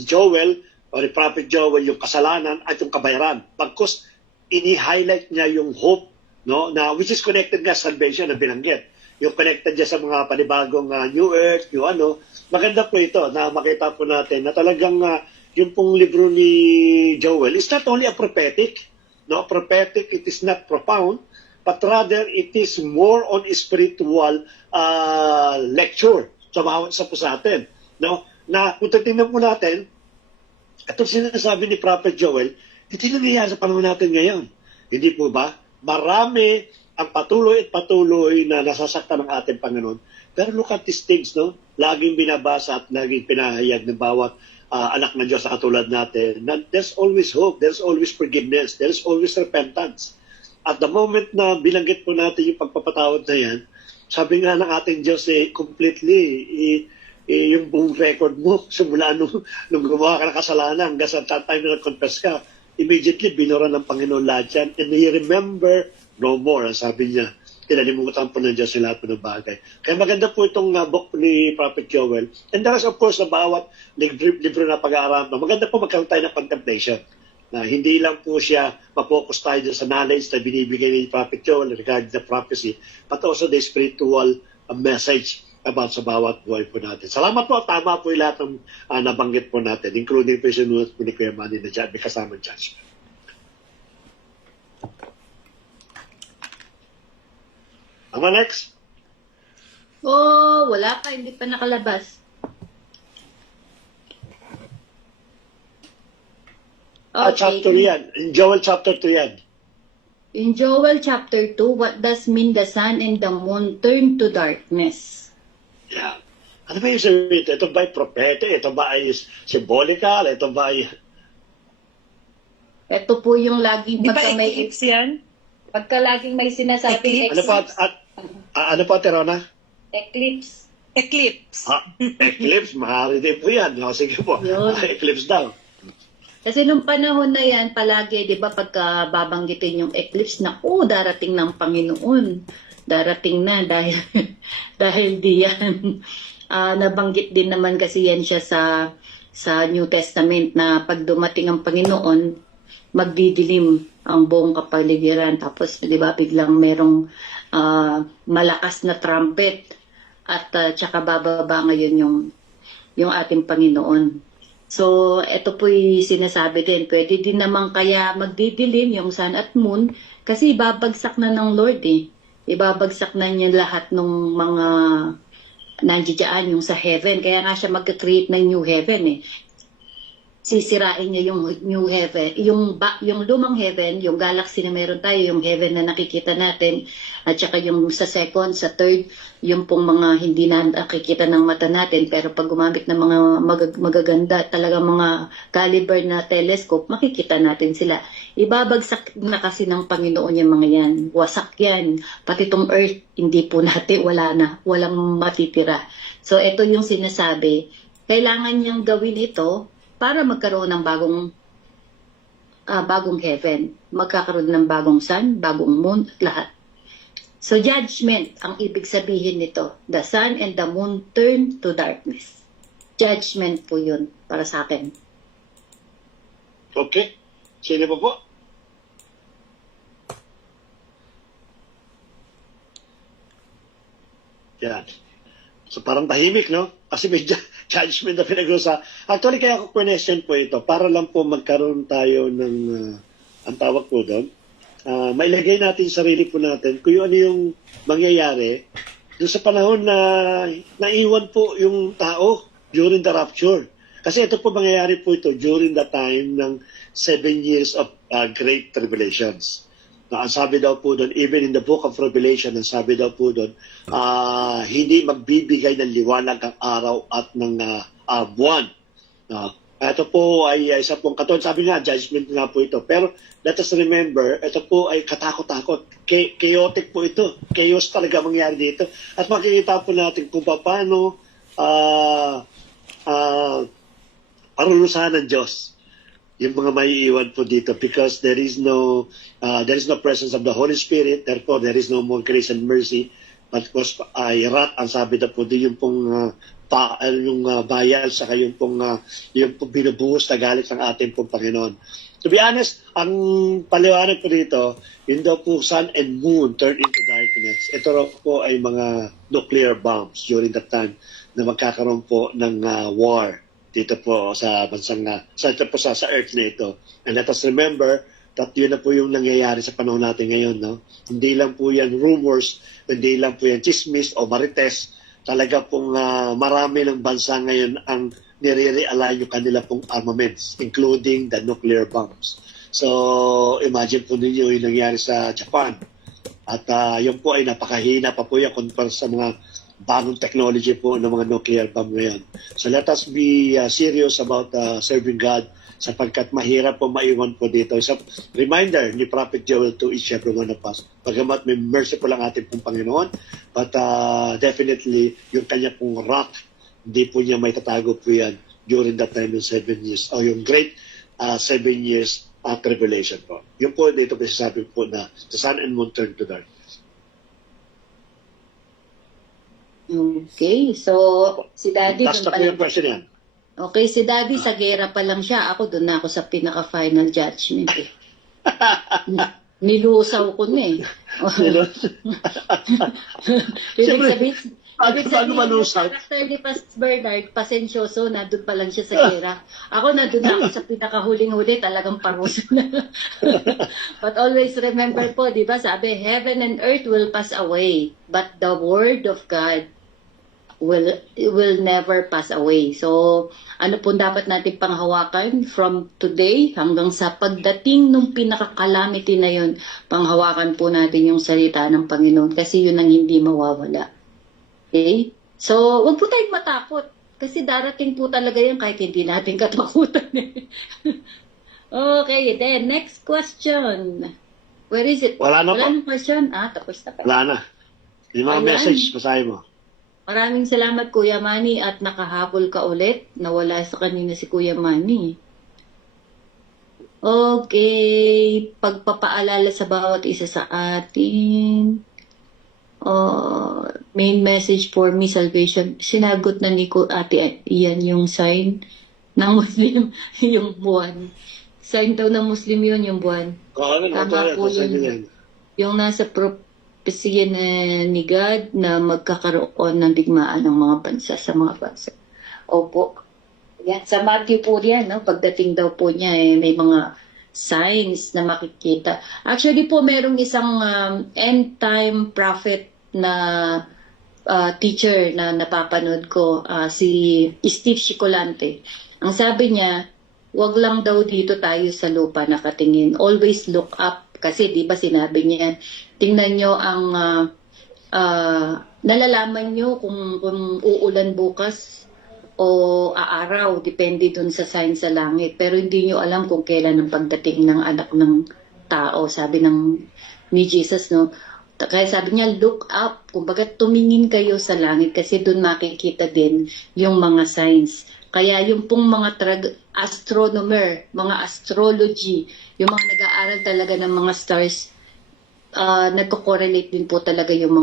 Joel, o ni Prophet Joel, yung kasalanan at yung kabayaran. Pagkos, ini-highlight niya yung hope, no, na which is connected nga sa salvation na binanggit. Yung connected niya sa mga panibagong New Earth, yung maganda po ito na makita po natin na talagang yung pong libro ni Joel is not only a prophetic, no, prophetic, it is not profound, but rather it is more on a spiritual lecture sa po sa atin, no, na kung titingnan po natin, itong sinasabi ni Prophet Joel, hindi nangyayari sa panahon natin ngayon. Hindi po ba? Marami ang patuloy na nasasaktan ng ating Panginoon. Pero look at these things, no? Laging binabasa at laging pinahayag ng bawat anak ng Diyos sa katulad natin. Na there's always hope, there's always forgiveness, there's always repentance. At the moment na binanggit po natin yung pagpapatawad na yan, sabi nga ng ating Diyos, completely, yung buong record mo, simula nung gumawa ka ng kasalanan, hanggang sa time na nag-confess ka, immediately binura ng Panginoon lahat yan. And He remember no more, sabi niya. Kinalimutan po ng Diyos yung lahat po ng bagay. Kaya maganda po itong book ni Prophet Joel. And there is of course sa bawat libro na pag-aaralan. Maganda po magkaroon tayo ng contemplation. Na hindi lang po siya ma-focus tayo sa knowledge na binibigay ni Prophet Joel regarding the prophecy, but also the spiritual message about sa bawat buhay po natin. Salamat po. Tama po yung lahat ng nabanggit po natin, including po yung sinulat po ni Kuya Manny na dyan, may kasamang judgment. Ama next? Oh, wala pa. Hindi pa nakalabas. Chapter yan. In Joel chapter 2 yan. In Joel chapter 2, what does mean the sun and the moon turn to darkness? Yeah. Ano ba yung sabihin ito? Ito ba ay propete? Ito ba ay symbolical? Ito ba ay... Ito po yung laging Di ba eclipse yan? pagka laging may sinasabing Ano pa, ano pa, Terona? eclipse. Eclipse. Eclipse, mahari din po yan. Sige po, Yun. eclipse daw. Kasi nung panahon na yan, palagi, di ba, pagka babanggitin yung eclipse na, darating ng Panginoon. Darating na dahil di yan. Nabanggit din naman kasi yan siya sa New Testament na pag dumating ang Panginoon, magdidilim ang buong kapaligiran. Tapos, di ba, biglang merong malakas na trumpet at tsaka bababa ngayon yung ating Panginoon. So, ito po'y sinasabi din. Pwede din naman kaya magdidilim yung sun at moon kasi babagsak na ng Lord eh. Ibabagsak na niya lahat ng mga nandiyan yung sa heaven. Kaya nga siya mag-create ng new heaven eh. Sisirain niya yung new heaven, yung lumang heaven, yung galaxy na meron tayo, yung heaven na nakikita natin, at saka yung sa second, sa third, yung pong mga hindi na nakikita ng mata natin, pero pag gumamit ng mga magaganda, talagang mga caliber na telescope, makikita natin sila. Ibabagsak na kasi ng Panginoon yung mga yan. Wasak yan. Pati itong earth, hindi po natin, wala na. Walang matitira. So, ito yung sinasabi. Kailangan niyang gawin ito para magkaroon ng bagong heaven. Magkakaroon ng bagong sun, bagong moon, at lahat. So, judgment, ang ibig sabihin nito. The sun and the moon turn to darkness. Judgment po yun para sa akin. Okay. Sino po po? Yan. So parang tahimik, no? Kasi may judgment na pinag-usa. Actually, kaya ako question po ito, para lang po magkaroon tayo ng, ang tawag po doon, mailagay natin sarili po natin kung ano yung mangyayari doon sa panahon na naiwan po yung tao during the rapture. Kasi ito po mangyayari po ito during the time ng 7 years of great tribulations. Ang sabi daw po doon, even in the book of Revelation, ang sabi daw po doon, hindi magbibigay ng liwanag ang araw at ng buwan. Ito po ay isa pong katulad. Sabi nga, judgment nga po ito. Pero let us remember, ito po ay katakot-takot. Chaotic po ito. Chaos talaga mangyari dito. At makikita po natin kung paano parulusahan ng Diyos yung mga maiiwan po dito, because there is no presence of the Holy Spirit, therefore there is no more grace and mercy, but of course ay wrath ang sabi na po di yung pong yung bayal sa yung pong binubuhos na galit ng ating pong Panginoon. To be honest, ang paliwanag po dito, yun daw po sun and moon turn into darkness. Ito raw po ay mga nuclear bombs during that time na magkakaroon po ng war dito po sa bansang sa Earth na ito. And let us remember that yun na po yung nangyayari sa panahon natin ngayon. No? Hindi lang po yan rumors, hindi lang po yan chismis o marites. Talaga pong marami ng bansa ngayon ang nire-realign yung kanila pong armaments, including the nuclear bombs. So, imagine po ninyo yung nangyari sa Japan. At yun po ay napakahina pa po yan kumpara sa mga bagong technology po ng mga nuclear bomb ngayon. So let us be serious about serving God sapagkat mahirap po maiwan po dito. So, reminder ni Prophet Joel to each every one of us. Pagamat may mercy po lang ating pong Panginoon, but definitely yung kanya pong rock, hindi po niya may tatago po yan during that time ng 7 years o yung great 7 years tribulation po. Yung po dito sabi po na the sun and moon turn to darkness. Okay, so si Daddy Last na po yung question yan. Okay, si Daddy sa gera pa lang siya. Ako doon na ako sa pinaka-final judgment. Eh. Nilusaw ko na eh. Ibig sabihin, yung character ni Pastor Bernard, pasensyoso, nandun pa lang siya sa gera. Ako nandun na ako sa pinakahuling-huli, talagang parusa na. But always remember po, di ba, sabi, heaven and earth will pass away, but the word of God will never pass away. So, ano po dapat natin panghawakan from today hanggang sa pagdating ng pinaka-calamity na yun, panghawakan po natin yung salita ng Panginoon kasi yun ang hindi mawawala. Okay? So, wag po tayong matakot kasi darating po talaga yan kahit hindi natin katakutan. Okay, then next question. Where is it? Wala na Wala po. nang question? Tapos na pa. Wala na. Yung mga Ayan. message, basahin mo. Maraming salamat Kuya Manny at nakahabol ka ulit. Nawala sa kanina si Kuya Manny. Okay. Pagpapaalala sa bawat isa sa atin. Main message for me, salvation. Sinagot na ni Ate Ian yung sign ng Muslim, yung buwan. Sign daw ng Muslim yun, yung buwan. Tama po yun. Yung nasa propesya ni God na magkakaroon ng digmaan ng mga bansa sa mga bansa. Opo. Yan. Sa Matthew po yan, no? Pagdating daw po niya, may mga signs na makikita. Actually po, merong isang end time prophet na teacher na napapanood ko, si Steve Chicolante. Ang sabi niya, wag lang daw dito tayo sa lupa nakatingin. Always look up. Kasi di ba sinabi niya, tingnan nyo ang, nalalaman nyo kung uulan bukas o aaraw, depende dun sa sign sa langit. Pero hindi nyo alam kung kailan ang pagdating ng anak ng tao, sabi ni Jesus, no? Kaya sabi niya, look up. Kumbaga tumingin kayo sa langit kasi dun makikita din yung mga signs. Kaya yung pong mga astronomer, mga astrology, yung mga nag-aaral talaga ng mga stars, nagko-correlate din po talaga yung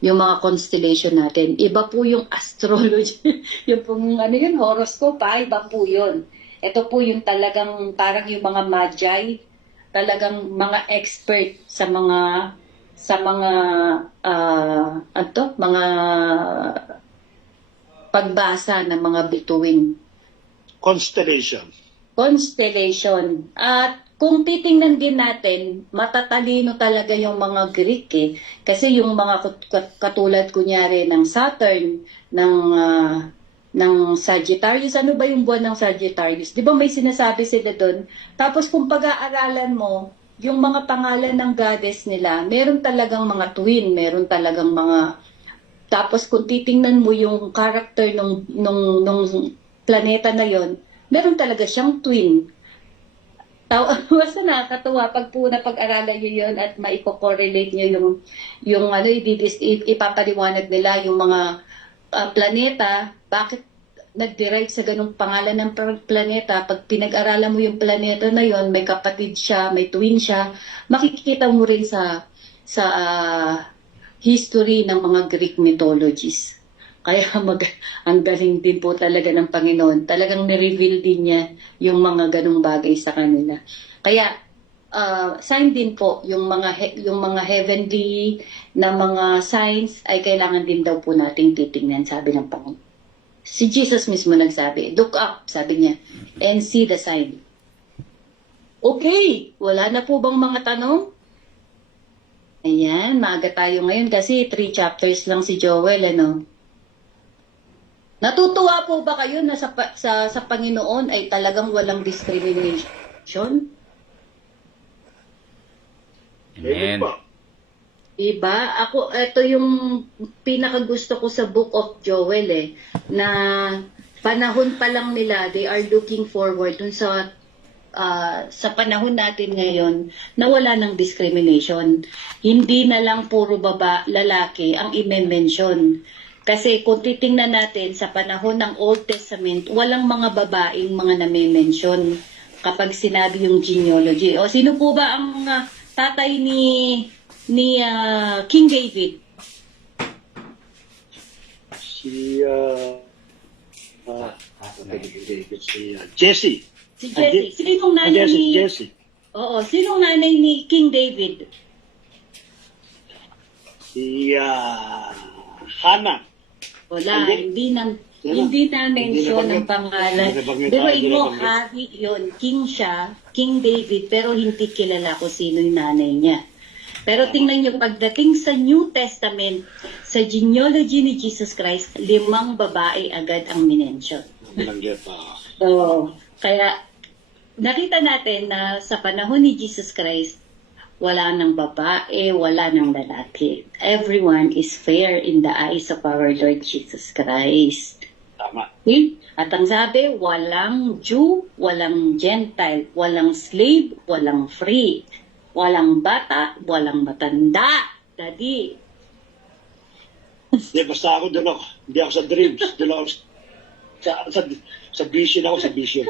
mga constellation natin. Iba po yung astrology. Yung pong horoscope, iba po yun. Ito po yung talagang parang yung mga magi, talagang mga expert sa mga pagbasa ng mga bituin. Constellation. At kung titingnan din natin, matatalino talaga yung mga Greek eh. Kasi yung mga katulad kunyari ng Saturn, ng Sagittarius, ano ba yung buwan ng Sagittarius? Di ba may sinasabi sila doon? Tapos kung pag-aaralan mo, yung mga pangalan ng goddess nila, meron talagang mga twin, meron talagang mga... Tapos kung titingnan mo yung character nung planeta na yon, meron talaga siyang twin. Basta nakakatuwa pag po napag-aralan nyo yun at maiko-correlate nyo yung ipapaliwanag nila yung mga planeta, bakit nag-derive sa ganung pangalan ng planeta. Pag pinag-aralan mo yung planeta na yon, may kapatid siya, may twin siya, makikita mo rin sa history ng mga Greek mythologies. Kaya ang galing din po talaga ng Panginoon. Talagang nireveal din niya yung mga ganung bagay sa kanila. Kaya sign din po yung mga heavenly na mga signs ay kailangan din daw po nating titingnan, sabi ng Panginoon. Si Jesus mismo nagsabi, look up, sabi niya, and see the sign. Okay, wala na po bang mga tanong? Ayan, maaga tayo ngayon kasi 3 chapters lang si Joel, ano? Natutuwa po ba kayo na sa Panginoon ay talagang walang discrimination? Amen. Diba? Ako, ito yung pinakagusto ko sa Book of Joel na panahon pa lang nila, they are looking forward dun sa panahon natin ngayon na wala ng discrimination. Hindi na lang puro lalaki ang i-mention. Kasi kung titingnan natin sa panahon ng Old Testament, walang mga babaeng mga name-mention kapag sinabi yung genealogy. O sino po ba ang tatay ni King David? Si Jesse. Si Jesse. Sinong nanay ni... Jesse. Oo, sinong nanay ni King David? Si Hannah. Wala, hindi na mention ang pangalan. Biruin mo, hari yun, king siya, King David, pero hindi kilala ko sino yung nanay niya. Pero tingnan niyo, pagdating sa New Testament, sa genealogy ni Jesus Christ, 5 babae agad ang minention. So, kaya nakita natin na sa panahon ni Jesus Christ, wala ng babae, wala ng lalaki. Everyone is fair in the eyes of our Lord Jesus Christ. Tama. At ang sabi, walang Jew, walang Gentile, walang slave, walang free, walang bata, walang matanda. Daddy. Hindi, basta ako doon ako. Hindi ako sa dreams. Doon ako sa vision ako, sa vision.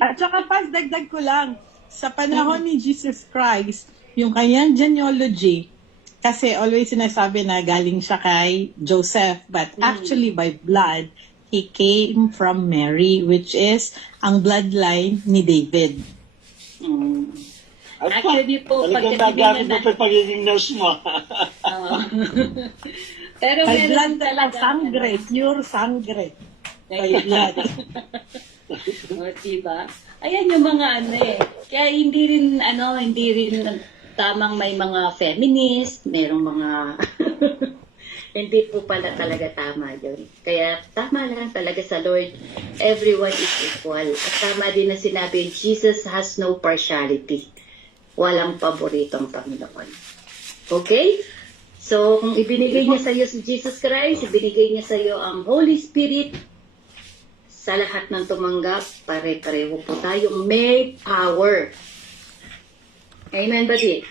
At saka pas, dagdag ko lang, sa panahon ni Jesus Christ, yung kanyang genealogy, kasi always sinasabi na galing siya kay Joseph, but actually by blood, he came from Mary, which is ang bloodline ni David. Actually po, talagang nagamit mo pa yung pagiging nurse mo. Pero By meron blood talaga sangre, pure sangre. By blood. O, diba? Ayan yung mga Kaya hindi rin tamang may mga feminist, merong mga hindi po pala talaga tama yun. Kaya tama lang talaga sa Lord, everyone is equal. At tama din na sinabi, Jesus has no partiality. Walang paboritong Panginoon. Okay? So, kung ibinigay niya sa iyo si Jesus Christ, ibinigay niya sa iyo ang Holy Spirit, sa lahat ng tumanggap, pare-pareho po tayong may power. Amen ba di?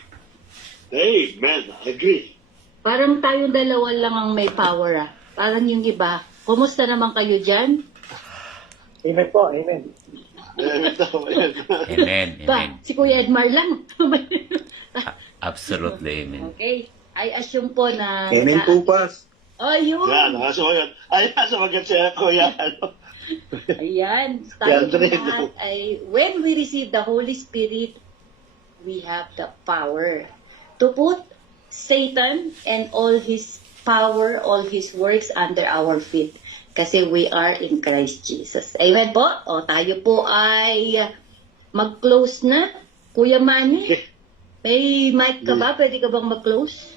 Amen. I agree. Parang tayong dalawa lang ang may power Parang yung iba. Kumusta naman kayo dyan? Amen po, amen. Amen. Ba, si Kuya Edmar lang. Absolutely, amen. Okay. I assume po na... Amen po, Pas. Oh, yun. Yan, so maganda siya, Kuya. Ayan. Yan, Tayo lahat ay, when we receive the Holy Spirit, we have the power to put Satan and all his power, all his works under our feet. Kasi we are in Christ Jesus. Amen po? O tayo po ay mag-close na. Kuya Manny, may mic ka ba? Pwede ka bang mag-close?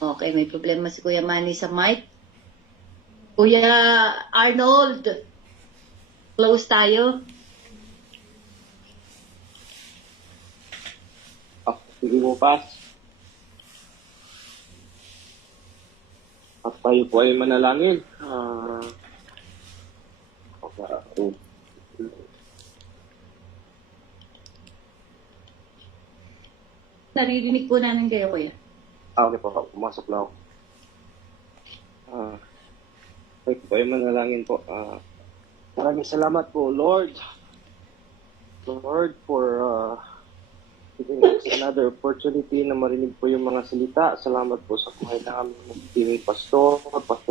Okay, may problema si Kuya Manny sa mic. Kuya Arnold, close tayo. Sige mo, Pas. At tayo po ay manalangin. Naririnig po namin kayo, Kuya. Okay po, pumasok na ako. Tayo po ay manalangin po. Maraming salamat po, Lord. Lord, for giving us another opportunity na marinig po yung mga salita. Salamat po sa buhay namin ng Pastor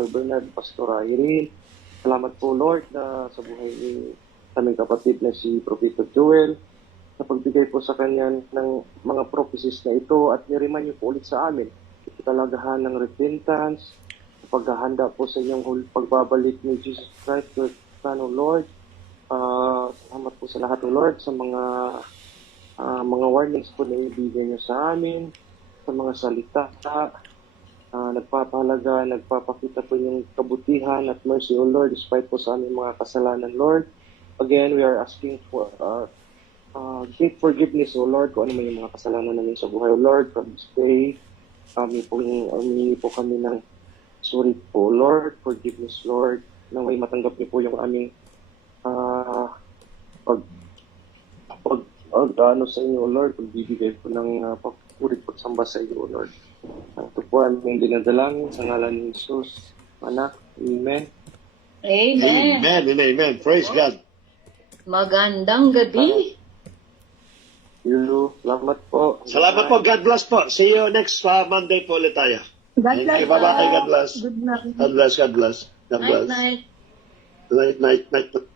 Bernard, Pastor Irene. Salamat po, Lord, na sa buhay ni aming kapatid na si Prophet Joel, na pagbigay po sa kanya ng mga prophecies na ito at niriman niyo po ulit sa amin yung kalagahan ng repentance, paghahanda po sa inyong pagbabalik ni Jesus Christ, Lord. Salamat po sa lahat, Lord, sa mga warnings po na ibigay niyo sa amin, sa mga salita, nagpapahalaga, nagpapakita po yung kabutihan at mercy, O Lord, despite po sa aming mga kasalanan, Lord. Again, we are asking for Great forgiveness, O Lord, kung ano man yung mga kasalanan namin sa buhay. O Lord, from this day, humingi po kami ng sorry po, Lord, forgiveness, Lord, nang may matanggap niyo po yung aming ano sa inyo, Lord, pagbibigay po ng pagpurit at samba sa iyo, Lord. Ito po aming dinadalangin sa ngalan ni Jesus, Anak, Amen. Amen. Amen and amen. Praise God. Magandang gabi. Salamat po. Salamat po. God bless po. See you next Monday po ulit tayo. God bless. Bye-bye. God bless. Good night. God bless. God bless. God Night, bless. night. Night, night, night.